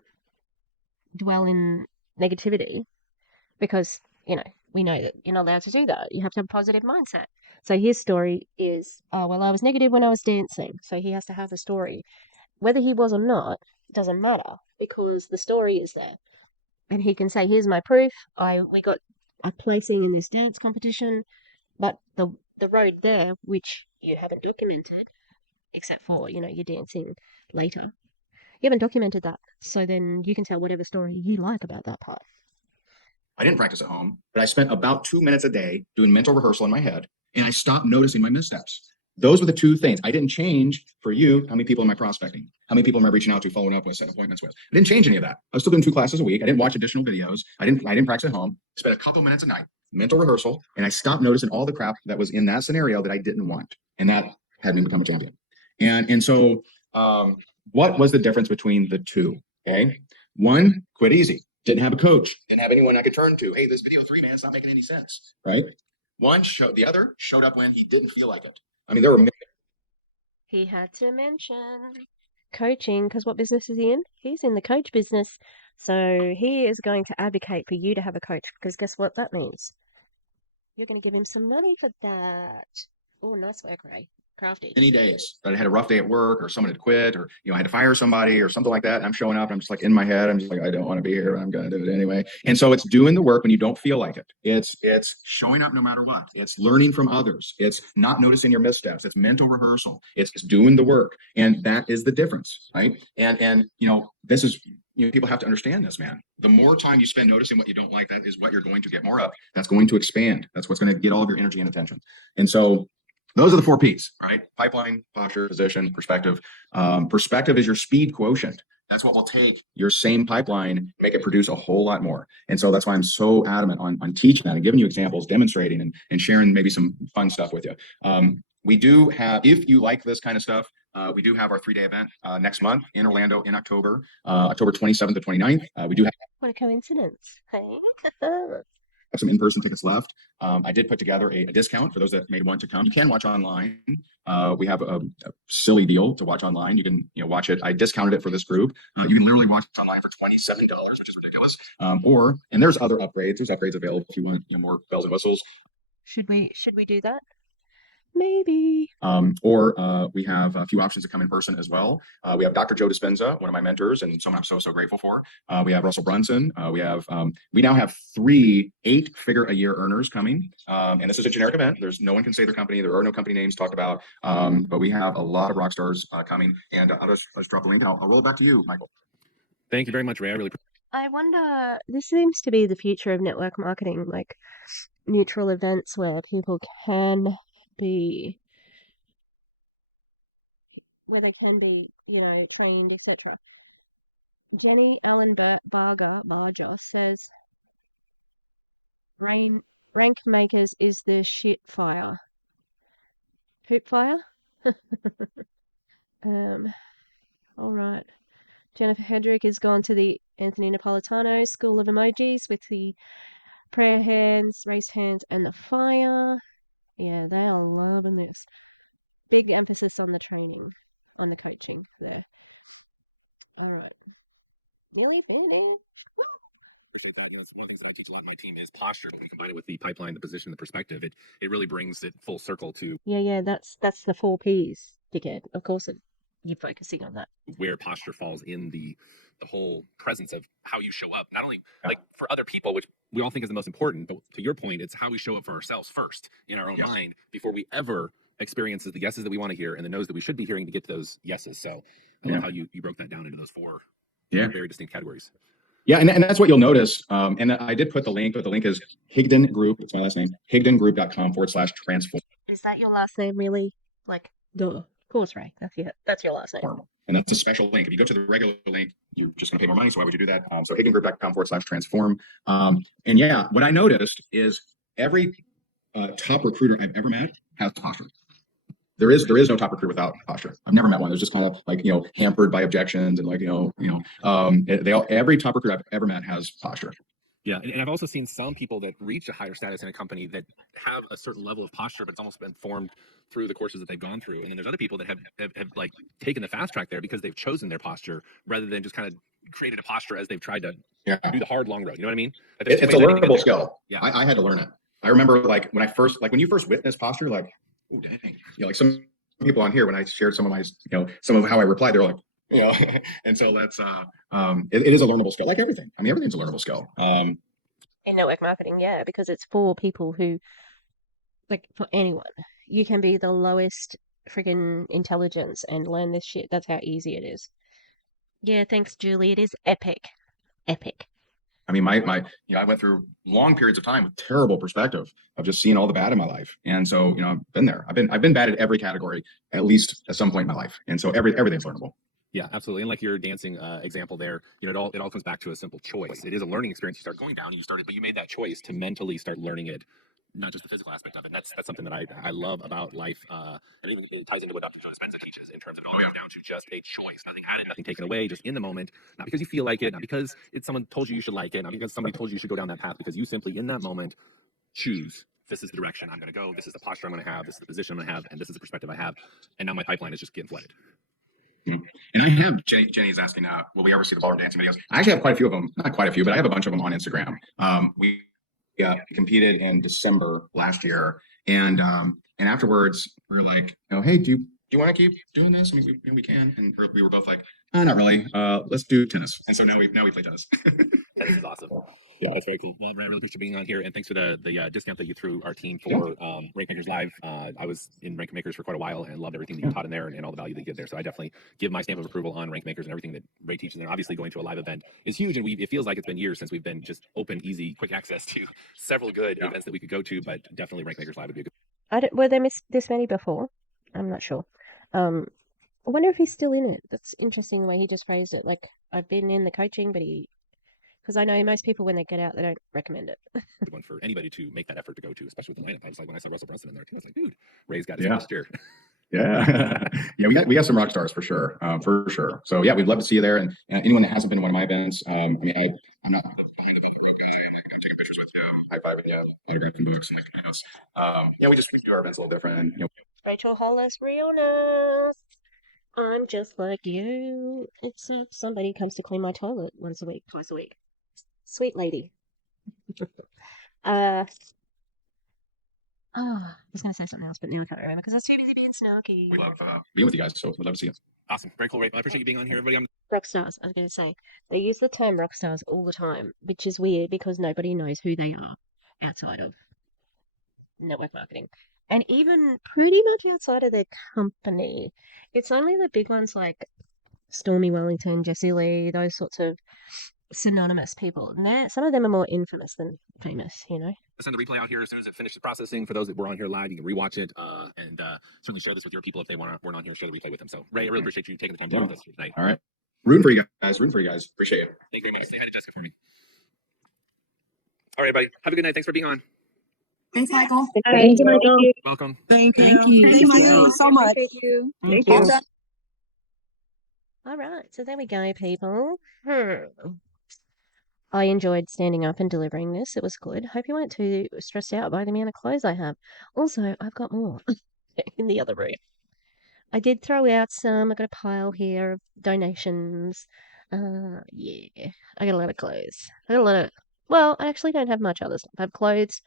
dwell in negativity because, we know that you're not allowed to do that. You have to have a positive mindset. So his story is, oh, well, I was negative when I was dancing. So he has to have a story. Whether he was or not, doesn't matter because the story is there. And he can say, here's my proof. We got a placing in this dance competition, but the road there, which you haven't documented, except for, you're dancing later. You haven't documented that. So then you can tell whatever story you like about that part. I didn't practice at home, but I spent about 2 minutes a day doing mental rehearsal in my head, and I stopped noticing my missteps. Those were the 2 things. I didn't change for you. How many people am I prospecting? How many people am I reaching out to, following up with, setting appointments with? I didn't change any of that. I was still doing 2 classes a week. I didn't watch additional videos. I didn't practice at home. Spent a couple minutes a night, mental rehearsal, and I stopped noticing all the crap that was in that scenario that I didn't want. And that had me become a champion. And so what was the difference between the 2? Okay. 1, quit easy. Didn't have a coach, didn't have anyone I could turn to. Hey, this video 3, man, it's not making any sense, right? The other showed up when he didn't feel like it. I mean, there were. He had to mention coaching because what business is he in? He's in the coach business. So he is going to advocate for you to have a coach because guess what that means? You're going to give him some money for that. Oh, nice work, Ray. Crafty. Many days that I had a rough day at work or someone had quit or, I had to fire somebody or something like that. And I'm showing up and I'm just like in my head, I'm just like, I don't want to be here, but I'm going to do it anyway. And so it's doing the work when you don't feel like it. It's showing up no matter what. It's learning from others. It's not noticing your missteps. It's mental rehearsal. It's doing the work. And that is the difference, right? And this is, people have to understand this, man. The more time you spend noticing what you don't like, that is what you're going to get more of. That's going to expand. That's what's going to get all of your energy and attention. And so those are the 4 P's, right? Pipeline, posture, position, perspective. Perspective is your speed quotient. That's what will take your same pipeline, make it produce a whole lot more. And so that's why I'm so adamant on teaching that and giving you examples, demonstrating and sharing maybe some fun stuff with you. We do have, if you like this kind of stuff, we do have our 3-day event next month in Orlando in October, October 27th to 29th. We do have. What a coincidence, hey? Some in-person tickets left. I did put together a discount for those that may want to come. You can watch online. We have a silly deal to watch online. You can watch it. I discounted it for this group. You can literally watch online for $27, which is ridiculous. And there's other upgrades. There's upgrades available if you want more bells and whistles. Should we do that? Maybe. Or we have a few options to come in person as well. We have Dr. Joe Dispenza, one of my mentors and someone I'm so grateful for. We have Russell Brunson. We now have 3 8-figure-a-year earners coming. And this is a generic event. No one can say their company. There are no company names talked about. But we have a lot of rock stars coming. And I'll just drop the link and I'll roll it back to you, Michael. Thank you very much, Ray. I really I wonder, this seems to be the future of network marketing, like neutral events where people can be, where they can be, trained, etc. Jenny Allen Barger says, rank makers is the shit fire. Poop fire? All right. Jennifer Hedrick has gone to the Anthony Napolitano School of Emojis with the prayer hands, raised hands, and the fire. Yeah, they are loving this. Big emphasis on the training, on the coaching there. All right. Nearly finished. Woo! appreciate that. It's one of the things that I teach a lot in my team is posture, but when you combine it with the pipeline, the position, the perspective, it really brings it full circle to Yeah, that's the 4 Ps, dickhead. Of course you're focusing on that. Where posture falls in the whole presence of how you show up, not only like for other people, which we all think is the most important, but to your point, it's how we show up for ourselves first in our own mind before we ever experience the yeses that we want to hear and the no's that we should be hearing to get to those yeses. So I love how you broke that down into those 4 very distinct categories. Yeah, and that's what you'll notice. And I did put the link, but the link is Higdon Group. It's my last name, higdongroup.com/transform. Is that your last name, really? Like, duh. Of course, Ray. That's your last name. And that's a special link. If you go to the regular link, you're just going to pay more money. So why would you do that? So higdongroup.com/transform. And yeah, what I noticed is every top recruiter I've ever met has posture. There is no top recruiter without posture. I've never met one. There's just kind of like, hampered by objections and like, every top recruiter I've ever met has posture. Yeah, and I've also seen some people that reach a higher status in a company that have a certain level of posture, but it's almost been formed through the courses that they've gone through. And then there's other people that have like taken the fast track there because they've chosen their posture rather than just kind of created a posture as they've tried to do the hard long road. You know what I mean? It's a learnable skill. Yeah, I had to learn it. I remember like when you first witness posture, like, oh dang, like some people on here when I shared some of my, some of how I replied, they're like, and so that's it is a learnable skill, like everything. I mean, everything's a learnable skill. In network marketing, yeah, because it's for people who, like, for anyone, you can be the lowest friggin' intelligence and learn this shit. That's how easy it is. Yeah, thanks, Julie. It is epic. I mean, I went through long periods of time with terrible perspective of just seeing all the bad in my life. And so, I've been there. I've been bad at every category, at least at some point in my life. And so everything's learnable. Yeah, absolutely. And like your dancing example there, it all comes back to a simple choice. It is a learning experience. You start going down and you started, but you made that choice to mentally start learning it, not just the physical aspect of it. And that's something that I love about life. And even it ties into what Dr. Joe Dispenza teaches in terms of it all comes down to just a choice, nothing added, nothing taken away, just in the moment, not because you feel like it, not because someone told you should like it, not because somebody told you should go down that path, because you simply in that moment choose, this is the direction I'm going to go. This is the posture I'm going to have. This is the position I'm going to have. And this is the perspective I have. And now my pipeline is just getting flooded. Yeah. And I have, Jenny's asking, will we ever see the ballroom dancing videos? I actually have quite a few of them, not quite a few, but I have a bunch of them on Instagram. We competed in December last year. And afterwards we were like, hey, do you want to keep doing this? I mean, we can. And we were both like, not really. Let's do tennis. And so now we play tennis. Tennis is awesome. Yeah, that's very cool. Well, I really appreciate being on here, and thanks for the discount that you threw our team for Rank Makers Live. I was in Rank Makers for quite a while and loved everything that you taught in there and all the value that you give there. So I definitely give my stamp of approval on Rank Makers and everything that Ray teaches there. Obviously, going to a live event is huge, and it feels like it's been years since we've been just open, easy, quick access to several good events that we could go to. But definitely, Rank Makers Live would be a good. Were there this many before? I'm not sure. I wonder if he's still in it. That's interesting the way he just phrased it. Like, I've been in the coaching, but because I know most people when they get out, they don't recommend it. Good one for anybody to make that effort to go to, especially with the lineup. I was like, when I saw Russell Brunson in there too, I was like, dude, Ray's got his posture. Yeah. Yeah, we got some rock stars for sure. So yeah, we'd love to see you there. And anyone that hasn't been to one of my events, I mean, I'm not the behind the velvet rope guy. I'm taking pictures with you, I'm high-fiving you, autographing books, and it's we do our events a little different. Rachel Hollis realness. I'm just like you, except somebody comes to clean my toilet twice a week. Sweet lady. I was going to say something else, but now I can't remember because I was too busy being snarky. We love being with you guys, so we'd love to see you. Awesome. Very cool, Ray. Well, I appreciate you being on here, everybody. Rock stars, I was going to say, they use the term rock stars all the time, which is weird because nobody knows who they are outside of network marketing. And even pretty much outside of their company. It's only the big ones like Stormy Wellington, Jessie Lee, those sorts of synonymous people. And some of them are more infamous than famous, you know? I'll send the replay out here as soon as it finishes processing. For those that were on here live, you can rewatch it and certainly share this with your people if they weren't on here. Share the replay with them. So, Ray, I really appreciate you taking the time to do this here tonight. All right. Rooting for you guys. Appreciate you. Thank you very much. Say hi to Jessica for me. All right, everybody. Have a good night. Thanks for being on. Thanks, Michael. Thank you, Michael. Welcome. Thank you. Thank you so much. Thank you. Thank you. All right, so there we go, people. I enjoyed standing up and delivering this. It was good. Hope you weren't too stressed out by the amount of clothes I have. Also, I've got more in the other room. I did throw out some. I got a pile here of donations. Yeah, I got a lot of clothes. I got a lot of. Well, I actually don't have much other stuff. I have clothes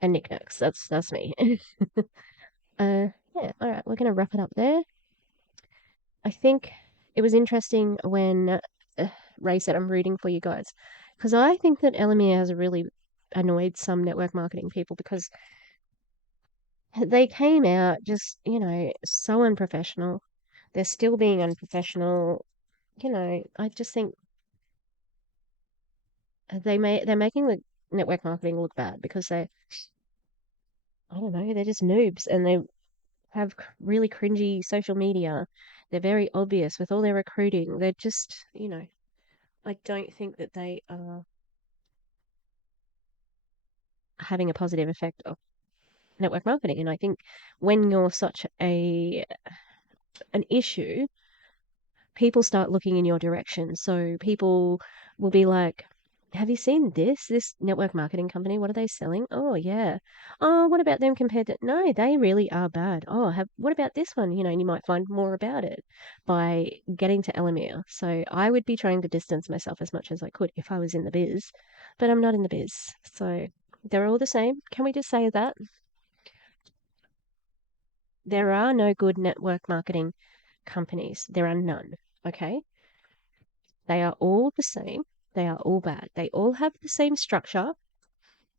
and knickknacks. That's me. Yeah. All right, we're gonna wrap it up there. I think it was interesting when Ray said, "I'm rooting for you guys," because I think that Elomir has really annoyed some network marketing people because they came out just, so unprofessional. They're still being unprofessional. I just think they're making the network marketing look bad because I don't know, they're just noobs and they have really cringy social media. They're very obvious with all their recruiting. They're just, I don't think that they are having a positive effect of network marketing. And I think when you're such an issue, people start looking in your direction. So people will be like, have you seen this network marketing company? What are they selling? Oh, yeah. Oh, what about them compared to... No, they really are bad. Oh, what about this one? And you might find more about it by getting to Elomir. So I would be trying to distance myself as much as I could if I was in the biz, but I'm not in the biz. So they're all the same. Can we just say that? There are no good network marketing companies. There are none. Okay? They are all the same. They are all bad. They all have the same structure,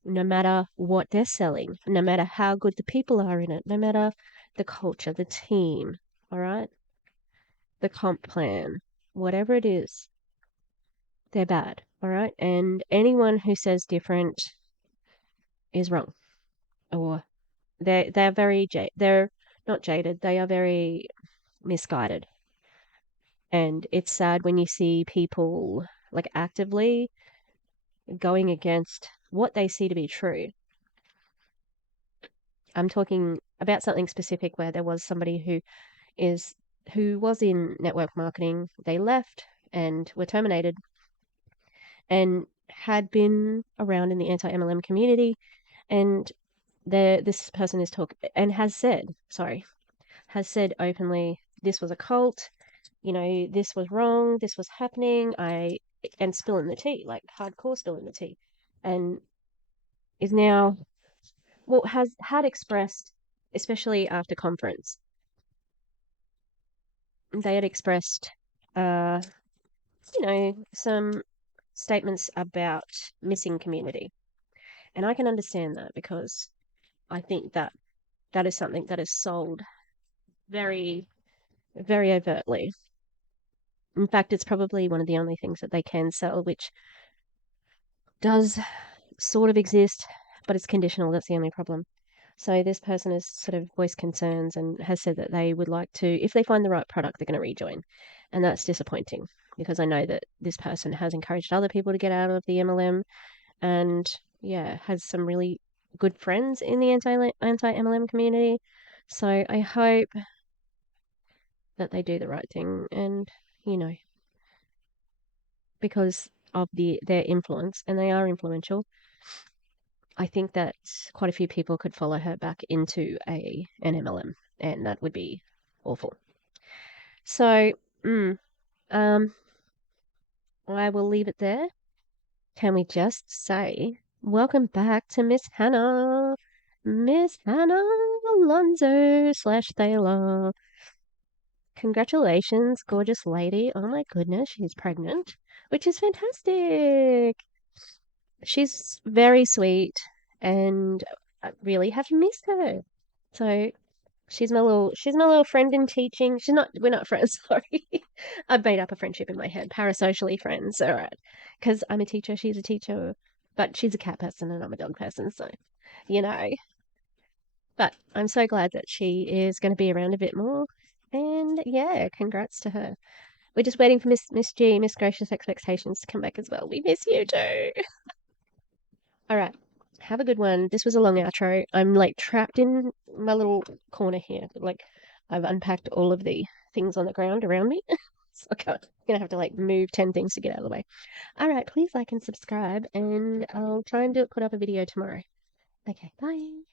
no matter what they're selling, no matter how good the people are in it, no matter the culture, the team, all right? The comp plan, whatever it is, they're bad, all right? And anyone who says different is wrong. Or they're they're not jaded, they are very misguided. And it's sad when you see people like actively going against what they see to be true. I'm talking about something specific where there was somebody who was in network marketing. They left and were terminated and had been around in the anti-MLM community, and this person has said openly, this was a cult, this was wrong, this was happening, and spilling the tea, like hardcore spilling the tea, and is now, had expressed, especially after conference, they had expressed, some statements about missing community. And I can understand that because I think that is something that is sold very, very overtly. In fact, it's probably one of the only things that they can sell, which does sort of exist, but it's conditional. That's the only problem. So this person has sort of voiced concerns and has said that they would like to, if they find the right product, they're going to rejoin. And that's disappointing because I know that this person has encouraged other people to get out of the MLM and, yeah, has some really good friends in the anti-MLM community. So I hope that they do the right thing and, because of their influence, and they are influential, I think that quite a few people could follow her back into an MLM, and that would be awful. So, I will leave it there. Can we just say welcome back to Miss Hannah? Miss Hannah Alonso / Thaler. Congratulations, gorgeous lady. Oh my goodness, she's pregnant, which is fantastic. She's very sweet and I really have missed her. So she's my little friend in teaching. We're not friends, sorry. I've made up a friendship in my head. Parasocially friends, all right. Because I'm a teacher, she's a teacher, but she's a cat person and I'm a dog person, so you know. But I'm so glad that she is going to be around a bit more. And yeah, congrats to her. We're just waiting for Miss G, Miss Gracious Expectations to come back as well. We miss you too. All right. Have a good one. This was a long outro. I'm like trapped in my little corner here. Like I've unpacked all of the things on the ground around me. So I'm gonna have to like move 10 things to get out of the way. All right, please like and subscribe and I'll try and put up a video tomorrow. Okay, bye.